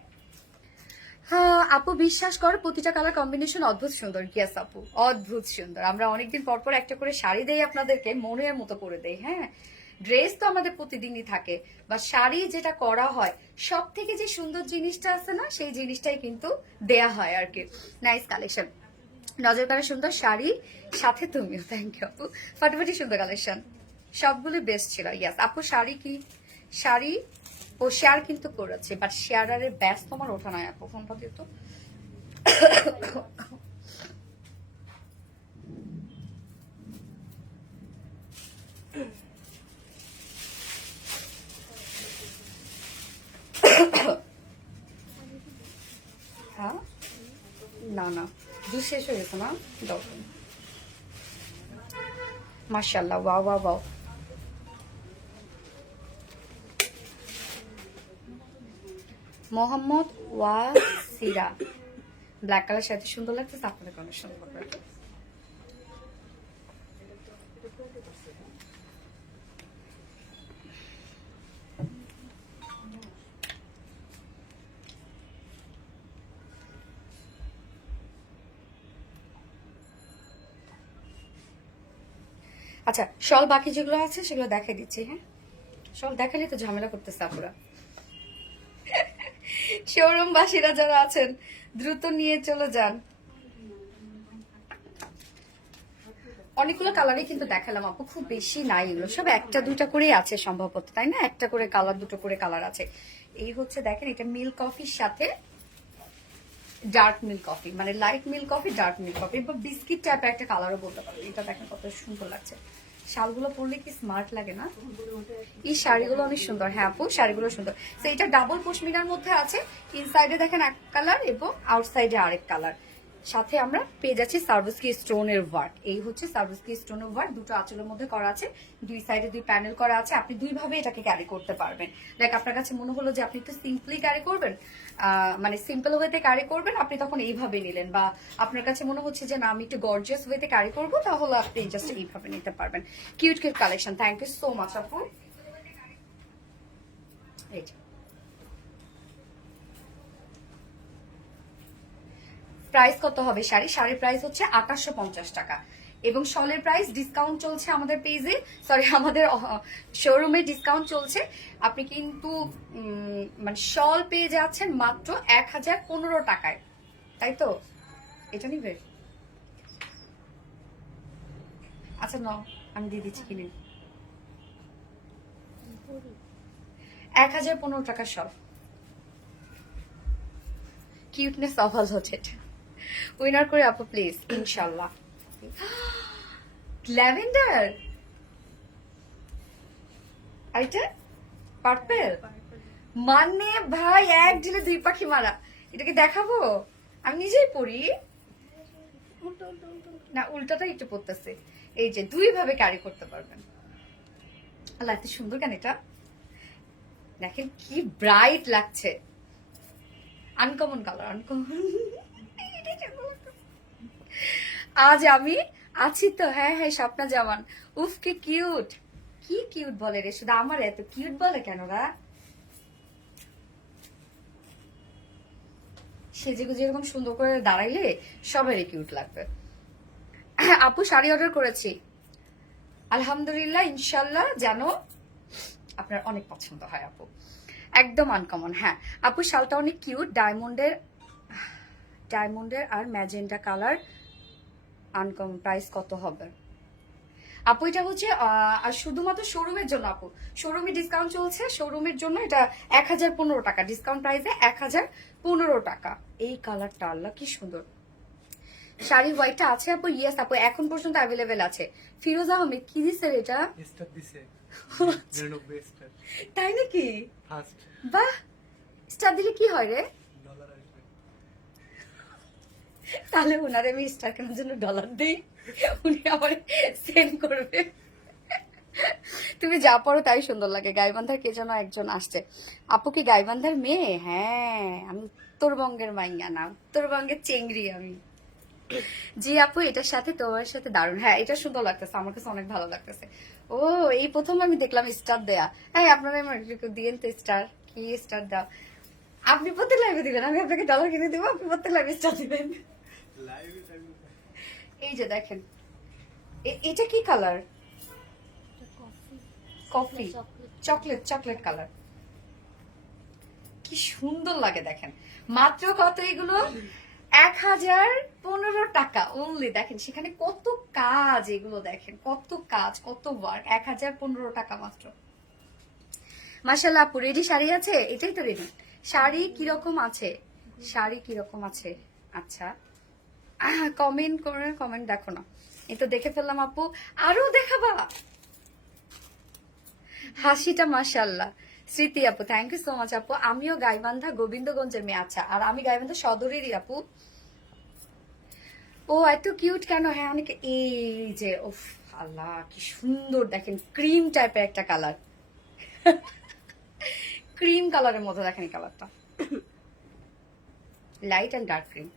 হ্যাঁ আপু বিশ্বাস কর প্রতিটা কালার কম্বিনেশন অদ্ভুত সুন্দর। ইয়েস আপু, অদ্ভুত সুন্দর। আমরা অনেকদিন পর পর একটা করে শাড়ি দেই আপনাদেরকে, মনের মতো করে দেই। হ্যাঁ ড্রেস তো আমাদের প্রতিদিনই থাকে, বা শাড়ি যেটা করা হয়, সব থেকে যে সুন্দর জিনিসটা আছে না, সেই জিনিসটাই কিন্তু দেয়া হয় আর কি। নাইস কালেকশন, নজর কাটা সুন্দর শাড়ি, সাথে তুমিও। থ্যাংক ইউ আপু, ফাটাফাটি সুন্দর কালেকশন, সবগুলো বেস্ট ছিল। ইয়াস আপু, শাড়ি কি শাড়ি ও শেয়ার কিন্তু করেছে, বাট শেয়ারের ব্যাস তোমার ওঠা নয় আপু, ফোনটা দিয়ে তো। হ্যাঁ না না, জুস শেষ হয়ে গেছে না, দরকার মাশাআল্লাহ, wow wow wow. Mohammad Wasira, black colour সাথে সুন্দর লাগছে, আপনাদের অনেক সুন্দর লাগবে। আচ্ছা, শল বাকি যেগুলো আছে সেগুলো দেখাই দিচ্ছি। হ্যাঁ, শল দেখালে তো ঝামেলা করতেছে আপুরা। শোরুম বাসীরা যারা আছেন দ্রুত নিয়ে চলে যান। অনেকগুলো কালারই কিন্তু দেখালাম আপু, খুব বেশি নাই, এগুলো সব একটা দুইটা করেই আছে সম্ভবত, তাই না? একটা করে কালার, দুটো করে কালার আছে। এই হচ্ছে দেখেন, এটা মিল্ক কফির সাথে ডার্ক মিল্ক কফি, মানে light milk coffee, dark milk coffee, বা বিস্কিট টাইপের একটা কালারও বলতে পারো। এটা দেখেন কত সুন্দর লাগছে। শালগুলো পরলে কি স্মার্ট লাগে না? এই শাড়িগুলো অনেক সুন্দর। হ্যাঁ আপু, শাড়িগুলো সুন্দর। তো এটা ডাবল পশমিনার মধ্যে আছে, ইনসাইডে দেখেন এক কালার এবং আউটসাইডে আরেক কালার। সাথে আমরা পেয়ে যাচ্ছি সার্ভিসকি স্টোনের ওয়ার্ক। এই হচ্ছে সার্ভিসকি স্টোনের ওয়ার্ক, দুটো আঁচলের মধ্যে করা আছে, দুই সাইডে দুই প্যানেল করা আছে। আপনি দুই ভাবে এটাকে ক্যারি করতে পারবেন। লাইক আপনার কাছে মনে হলো যে আপনি একটু সিম্পলি ক্যারি করবেন, মানে সিম্পল ওয়েতে ক্যারি করবেন, আপনি তখন এইভাবে নিলেন। বা আপনার কাছে মনে হচ্ছে যে না, আমি একটু গর্জিয়াস ওয়েতে ক্যারি করবো, তাহলে আপনি জাস্ট এইভাবে নিতে পারবেন। Cute cute collection. Thank you so much আপু। এই যে প্রাইস কত হবে শাড়ি? শাড়ির প্রাইস হচ্ছে 2850 টাকা, এবং শলের প্রাইস ডিসকাউন্ট চলছে আমাদের পেজে, সরি আমাদের শোরুমে ডিসকাউন্ট চলছে। আপনি কিন্তু মানে শল পেয়ে যাচ্ছেন মাত্র 1015 টাকায়, তাই তো? এটা নিবে? আচ্ছা নাও, আমি দিয়ে দিচ্ছি কিনে। 1015 টাকা শল। কিউটনেস অভাল হচ্ছে এটা। উইনার করে আপু প্লিজ, ইনশাল্লাহ। ল্যাভেন্ডার, আর এটা পার্পল। মানে ভাই, এক ঢিলে দুই পাখি মারা। এটাকে দেখাবো? আমি নিজেই পড়ি না, উল্টাটা একটু পড়তেছে। এই যে দুই ভাবে ক্যারি করতে পারবেন। আল্লাহ, এত সুন্দর কেন এটা! দেখেন কি ব্রাইট লাগছে, আনকমন কালার, আনকমন। আজ আমি আছি তো। হ্যাঁ হ্যাঁ, স্বপ্না জামান, উফ কি কিউট, কি কিউট বলে রে, শুধু আমার এত কিউট বলে কেন রা? সেজে গুজে এরকম সুন্দর করে দাঁড়াইলে সবারই কিউট লাগবে। আপু শাড়ি অর্ডার করেছি, আলহামদুলিল্লাহ, ইনশাল্লাহ যেন আপনার অনেক পছন্দ হয় আপু, একদম আনকমন। হ্যাঁ আপু, শালটা অনেক কিউট, ডায়মন্ডের আর ম্যাজেন্টা কালার, আনকমন। প্রাইস কত হবে আপু? এটা হচ্ছে শুধুমাত্র শোরুমের জন্য আপু, শোরুমে ডিসকাউন্ট চলছে, শোরুমের জন্য এটা 1015 টাকা, ডিসকাউন্ট প্রাইসে 1015 টাকা। এই কালারটা আল্লাহ কি সুন্দর। শাড়ি হোয়াইটটা আছে আপু? ইয়েস আপু, এখন পর্যন্ত অ্যাভেলেবেল আছে। ফিরোজ আহমেদ কি দিছে এটা? তাই নাকি? বাহ, স্টার দিলে কি হয় রে? তাহলে ওনারে আমি স্টার কেনার জন্য ডলার দিই, উনি আমার সেন্ড করবে। তুমি যা পড়ো তাই সুন্দর লাগে। গাইবান্ধার কে যেন একজন আসছে। আপু কি গাইবান্ধার মেয়ে? হ্যাঁ, আমি উত্তরবঙ্গের মাইয়া না, উত্তরবঙ্গের চেংড়ি আমি। জি আপু, এটার সাথে তোমার সাথে দারুণ। হ্যাঁ, এটা সুন্দর লাগতেছে, আমার কাছে অনেক ভালো লাগতেছে। ও, এই প্রথম আমি দেখলাম স্টার দেয়া। হ্যাঁ, আপনারা দিয়েন তো স্টার, কি স্টার দাও। আপনি প্রত্যেক লাইভে দিবেন, আমি আপনাকে ডলার কিনে দেবো, আপনি প্রত্যেক লাইভে স্টার দিবেন। এই যে দেখেন, এটা কি colour? Coffee, chocolate, chocolate colour, কি সুন্দর লাগে দেখেন। মাত্র কত এগুলো? 1015 টাকা অনলি। দেখেন সেখানে কত কাজ, এগুলো দেখেন কত কাজ, কত ওয়ার্ক। 1015 টাকা মাত্র। মাশাআল্লাহ আপু, রেডি শাড়ি আছে? এটাই তো রেডি শাড়ি। কিরকম আছে শাড়ি, কিরকম আছে? আচ্ছা, কমেন্ট করে, কমেন্ট দেখো না, এই তো দেখে ফেললাম আপু, আরো দেখাবা? হাসিটা মাশাআল্লাহ। স্মৃতি আপু, থ্যাংক ইউ সো মাচ আপু। আমিও গাইবান্ধা গোবিন্দগঞ্জের মেয়ে। আচ্ছা, আর আমি গাইবান্ধা সদরেরই আপু। ও এত কিউট কেন? হ্যাঁ অনেকে, এই যে উফ আল্লাহ কি সুন্দর দেখেন, ক্রিম টাইপের একটা কালার, ক্রিম কালারের মতো দেখেন এই কালারটা, লাইট অ্যান্ড ডার্ক ক্রিম।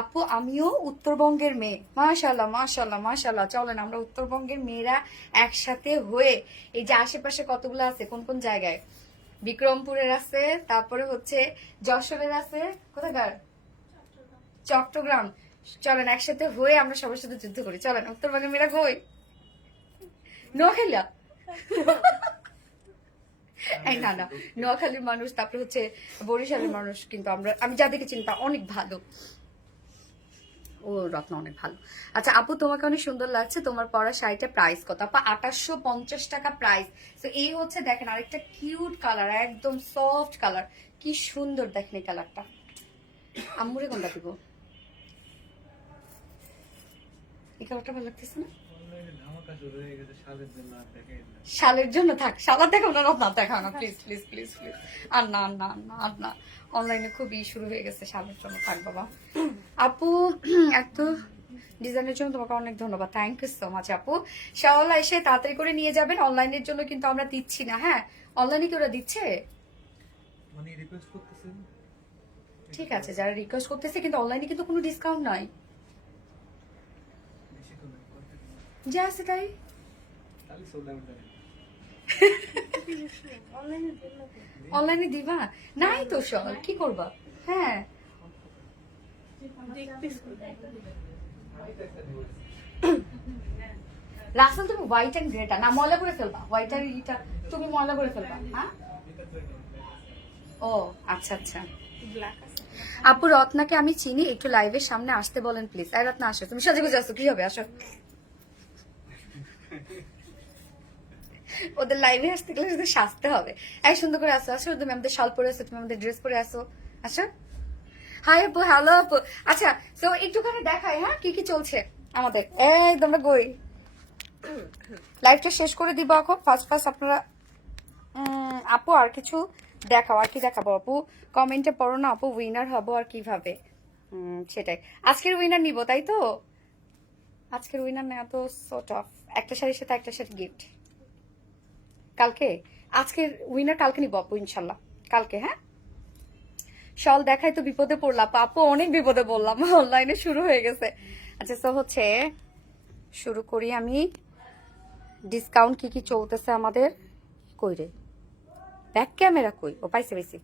আপু আমিও উত্তরবঙ্গের মেয়ে, মাশাল্লাহ মাশাল্লাহ মাশাল্লাহ। চলেন আমরা উত্তরবঙ্গের মেয়েরা একসাথে হয়ে, এই যে আশেপাশে কতগুলো আছে, কোন কোন জায়গায়, বিক্রমপুরের আছে, তারপরে হচ্ছে যশোরের আছে, কোথাকার, চট্টগ্রাম। চলেন একসাথে হয়ে আমরা সবার সাথে যুদ্ধ করি। চলেন উত্তরবঙ্গের মেয়েরা কই, নোয়াখালী। এই না না, নোয়াখালীর মানুষ, তারপরে হচ্ছে বরিশালের মানুষ, কিন্তু আমি যাদেরকে চিনি তা অনেক ভালো। ও রত্ন অনেক ভালো। আচ্ছা আপু তোমাকে অনেক সুন্দর লাগছে, তোমার পরা শাড়িটা প্রাইস কত? আপা 2850 টাকা প্রাইস। তো এই হচ্ছে দেখেন আরেকটা কিউট কালার, একদম সফট কালার, কি সুন্দর দেখেন এই কালারটা। আম্মুরে কোনটা দিব? এই কালারটা ভালো লাগতেছে না? শালের জন্য থাক, শালা দেখো না, রত্না দেখাও না প্লিজ প্লিজ প্লিজ প্লিজ। আর না না না আর না, অনলাইনে খুবই শুরু হয়ে গেছে শালের জন্য, থাক বাবা। আপু এত ডিজাইনের জন্য তোমাকে অনেক ধন্যবাদ, থ্যাংক ইউ সো মাচ আপু। শাওলা এসে তাড়াতাড়ি করে নিয়ে যাবেন, অনলাইনের জন্য কিন্তু আমরা দিচ্ছি না। হ্যাঁ অনলাইনে কি ওরা দিচ্ছে? মানে রিকোয়েস্ট করতেছেন, ঠিক আছে, যারা রিকোয়েস্ট করতেছে, কিন্তু অনলাইনে কিন্তু কোনো ডিসকাউন্ট নাই, বেশি তো না, যা আছে তাই। খালি সোল্ড আউট জানেন। অনলাইনে দিবা নাই তো সব, কি করবা? হ্যাঁ রাসেল তুমি হোয়াইট এন্ড গ্রেটা না ময়লা করে ফেলবা, হোয়াইট আর ইটা তুমি ময়লা করে ফেলবা। হ্যাঁ ও আচ্ছা আচ্ছা। ব্ল্যাক আছে। আপু রত্নাকে আমি চিনি, একটু লাইভের সামনে আসতে বলেন প্লিজ। আর রত্না আসো, তুমি সাজে গুজে আসো, কি হবে আসো। ওদের লাইভে আসতে গেলে শুধু সাজতে হবে। এই সুন্দর করে আসো, আসো তুমি আমাদের শাল পরে আসো, তুমি আমাদের ড্রেস পরে আসো, আসো। হাই আপু, হ্যালো আপু। আচ্ছা তো একটুখানি দেখাই হ্যাঁ কি কি চলছে আমাদের। এই তোমরা গই লাইভটা শেষ করে দিব এখন, ফার্স্ট ফার্স্ট আপনারা। আপু আর কিছু দেখাও, আর কি দেখাবো আপু? কমেন্টে পড়ো না আপু, উইনার হবো আর কিভাবে? সেটাই, আজকের উইনার নিব তাই তো? আজকের উইনার নেওয়া তো সর্ট অফ, একটা শাড়ির সাথে একটা শাড়ি গিফট কালকে। আজকের উইনার কালকে নিব আপু ইনশাল্লাহ, কালকে। হ্যাঁ শল দেখাই তো বিপদে পড়লাম আপু, অনেক বিপদে বললাম, অনলাইনে শুরু হয়ে গেছে। আচ্ছা তো হচ্ছে শুরু করি আমি। ডিসকাউন্ট কি কি চলতেছে আমাদের? কই রে ব্যাক ক্যামেরা কই? ও পাইছে বেশি।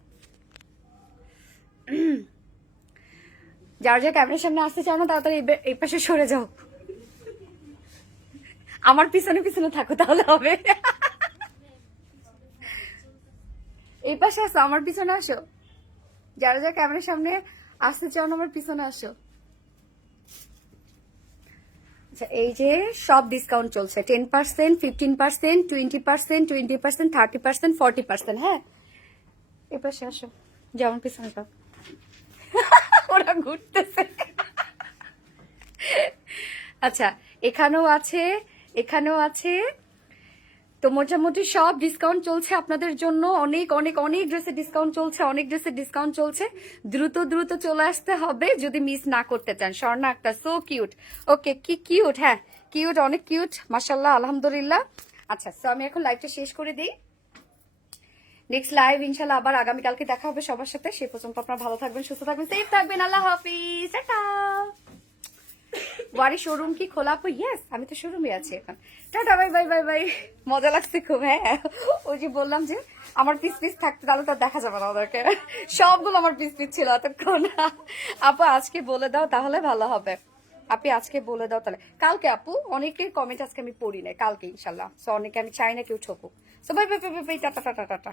যার যা ক্যামেরার সামনে আসতে চাও না তাড়াতাড়ি এই পাশে সরে যাও, আমার পিছনে পিছনে থাকো তাহলে হবে। এই পাশে আসো, আমার পিছনে আসো, যারা যা ক্যামেরার সামনে আসতে চাও না আমার পিছনে আসো। আচ্ছা এই যে সব ডিসকাউন্ট চলছে, 10%, 15%, 20%, 20%, 30%, 40%। হ্যাঁ এই পাশে আসো, যেমন পিছনে যাও। ওরা ঘুরতেছে। আচ্ছা এখানেও আছে, এখানেও আছে। তো মোটামুটি সব ডিসকাউন্ট চলছে আপনাদের জন্য, অনেক অনেক অনেক ড্রেসের ডিসকাউন্ট চলছে, অনেক ড্রেসের ডিসকাউন্ট চলছে। দ্রুত দ্রুত চলে আসতে হবে যদি মিস না করতে চান। স্বর্ণা আক্তার সো কিউট, ওকে কি কিউট, হ্যাঁ কিউট, অনেক কিউট, মাশাল্লাহ আলহামদুলিল্লাহ। আচ্ছা তো আমি এখন লাইভটা শেষ করে দিই, নেক্সট লাইভ ইনশাল্লাহ আবার আগামীকালকে দেখা হবে সবার সাথে। সে পর্যন্ত আপনারা ভালো থাকবেন, সুস্থ থাকবেন, সেফ থাকবেন, আল্লাহ হাফিজ, টাটা। ওয়ারি শোরুম কি খোলা আপু? ইয়েস আমি তো শোরুমে আছি এখন, tata bye bye bye by. মজা লাগছে খুব। হ্যাঁ ওই যে বললাম যে আমার পিস পিস থাকতে তাহলে তো দেখা যাবে না ওদেরকে, সবগুলো আমার পিস পিস ছিল এতক্ষণ। আপু আজকে বলে দাও তাহলে ভালো হবে, আপনি আজকে বলে দাও তাহলে। কালকে আপু অনেকের কমেন্ট আজকে আমি পড়ি নাই, কালকে ইনশাল্লাহ। সো অনেকে আমি চাই না কেউ ঠকুক। So bye bye bye bye, tata tata tata.